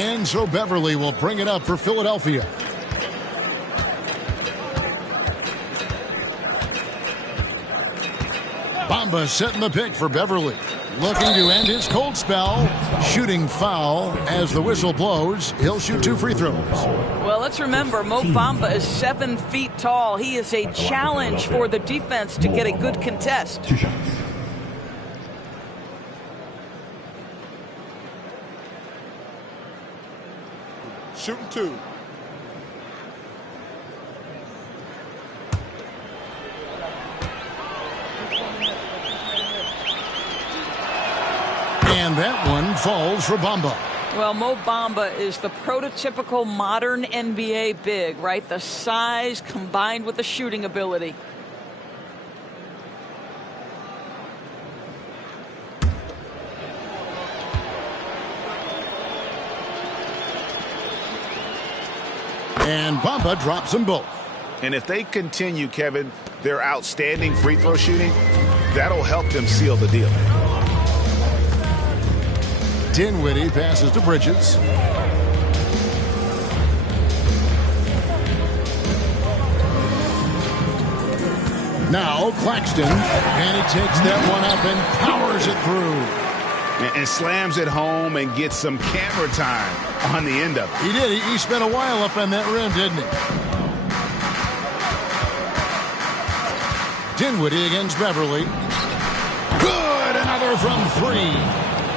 And so Beverly will bring it up for Philadelphia. Bamba setting the pick for Beverly. Looking to end his cold spell. Shooting foul as the whistle blows. He'll shoot 2 free throws. Well, let's remember, Mo Bamba is 7 feet tall. He is a challenge for the defense to get a good contest. 2 shots. Shooting 2. And that one falls for Bamba. Well, Mo Bamba is the prototypical modern NBA big, right? The size combined with the shooting ability. And Bamba drops them both. And if they continue, Kevin, their outstanding free throw shooting, that'll help them seal the deal. Dinwiddie passes to Bridges. Now Claxton, and he takes that one up and powers it through. And slams it home and gets some camera time on the end of it. He did. He spent a while up on that rim, didn't he? Dinwiddie against Beverly. Good, another from 3.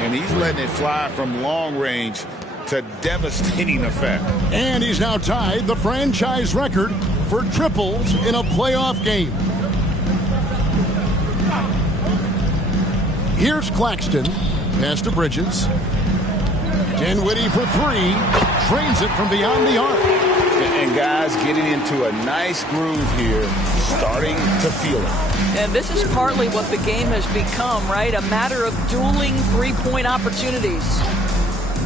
And he's letting it fly from long range to devastating effect. And he's now tied the franchise record for triples in a playoff game. Here's Claxton. Pass to Bridges. Dinwiddie for 3. Trains it from beyond the arc. And guys getting into a nice groove here, starting to feel it. And this is partly what the game has become, right? A matter of dueling three-point opportunities.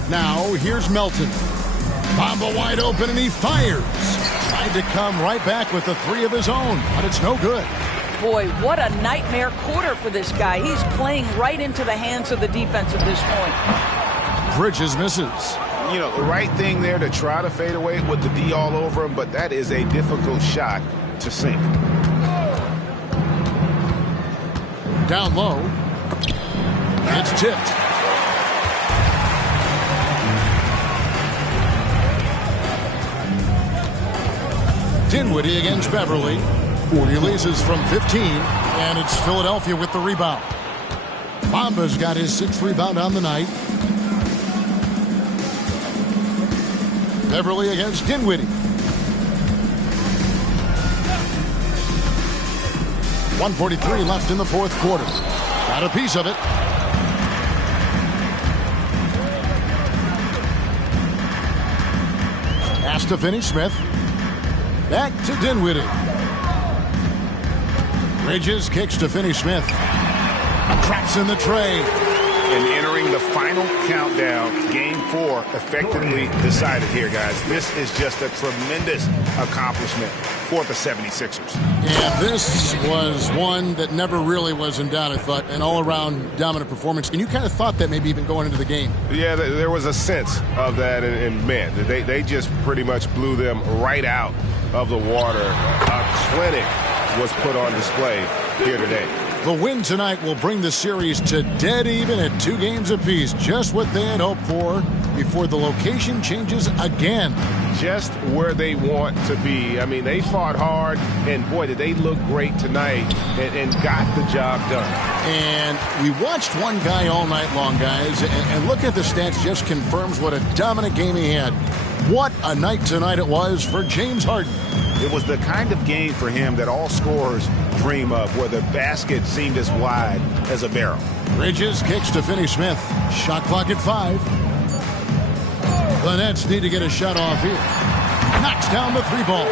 Now, here's Melton. Bamba wide open, and he fires. Tried to come right back with the 3 of his own, but it's no good. Boy, what a nightmare quarter for this guy. He's playing right into the hands of the defense at this point. Bridges misses. You know, the right thing there to try to fade away with the D all over him, but that is a difficult shot to sink. Down low. It's tipped. Dinwiddie against Beverly. Releases from 15, and it's Philadelphia with the rebound. Bamba's got his 6th rebound on the night. Beverly against Dinwiddie. 1:43 left in the 4th quarter. Got a piece of it. Pass to Finney-Smith. Back to Dinwiddie. Bridges kicks to Finney-Smith. Traps in the tray. And entering the final countdown, Game 4 effectively decided here, guys. This is just a tremendous accomplishment for the 76ers. And this was one that never really was in doubt, I thought. An all-around dominant performance. And you kind of thought that maybe even going into the game. Yeah, there was a sense of that. And man, they just pretty much blew them right out of the water. A clinic was put on display here today. The win tonight will bring the series to dead even at 2 games apiece. Just what they had hoped for before the location changes again. Just where they want to be. I mean, they fought hard, and boy, did they look great tonight and got the job done. And we watched one guy all night long, guys, and look at the stats, just confirms what a dominant game he had. What a night tonight it was for James Harden. It was the kind of game for him that all scorers dream of, where the basket seemed as wide as a barrel. Bridges kicks to Finney-Smith. Shot clock at 5. The Nets need to get a shot off here. Knocks down the 3 ball.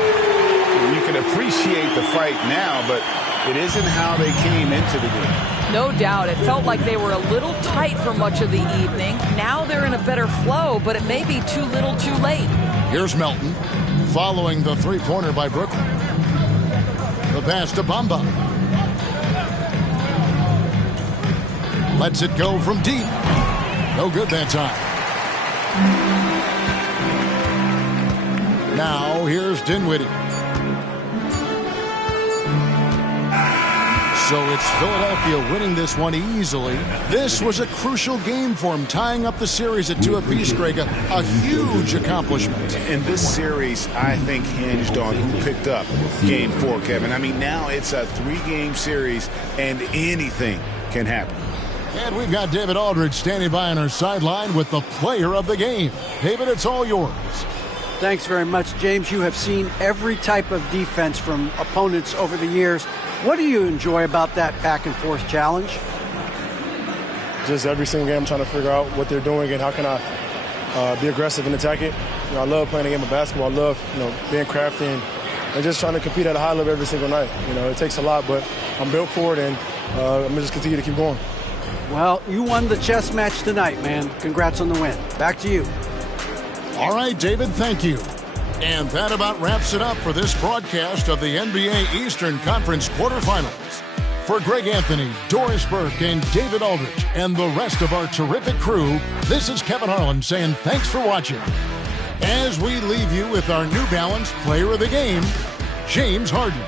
You can appreciate the fight now, but it isn't how they came into the game. No doubt. It felt like they were a little tight for much of the evening. Now they're in a better flow, but it may be too little too late. Here's Melton, following the 3-pointer by Brooklyn. The pass to Bamba. Lets it go from deep. No good that time. Now here's Dinwiddie. So it's Philadelphia winning this one easily. This was a crucial game for him, tying up the series at 2 apiece, Greg. A huge accomplishment. And this series, I think, hinged on who picked up Game 4, Kevin. I mean, now it's a 3-game series, and anything can happen. And we've got David Aldridge standing by on our sideline with the player of the game. David, it's all yours. Thanks very much, James. You have seen every type of defense from opponents over the years. What do you enjoy about that back-and-forth challenge? Just every single game I'm trying to figure out what they're doing and how can I be aggressive and attack it. You know, I love playing the game of basketball. I love, being crafty and just trying to compete at a high level every single night. You know, it takes a lot, but I'm built for it, and I'm going to just continue to keep going. Well, you won the chess match tonight, man. Congrats on the win. Back to you. All right, David, thank you. And that about wraps it up for this broadcast of the NBA Eastern Conference quarterfinals. For Greg Anthony, Doris Burke, and David Aldridge, and the rest of our terrific crew, this is Kevin Harlan saying thanks for watching. As we leave you with our New Balance Player of the Game, James Harden.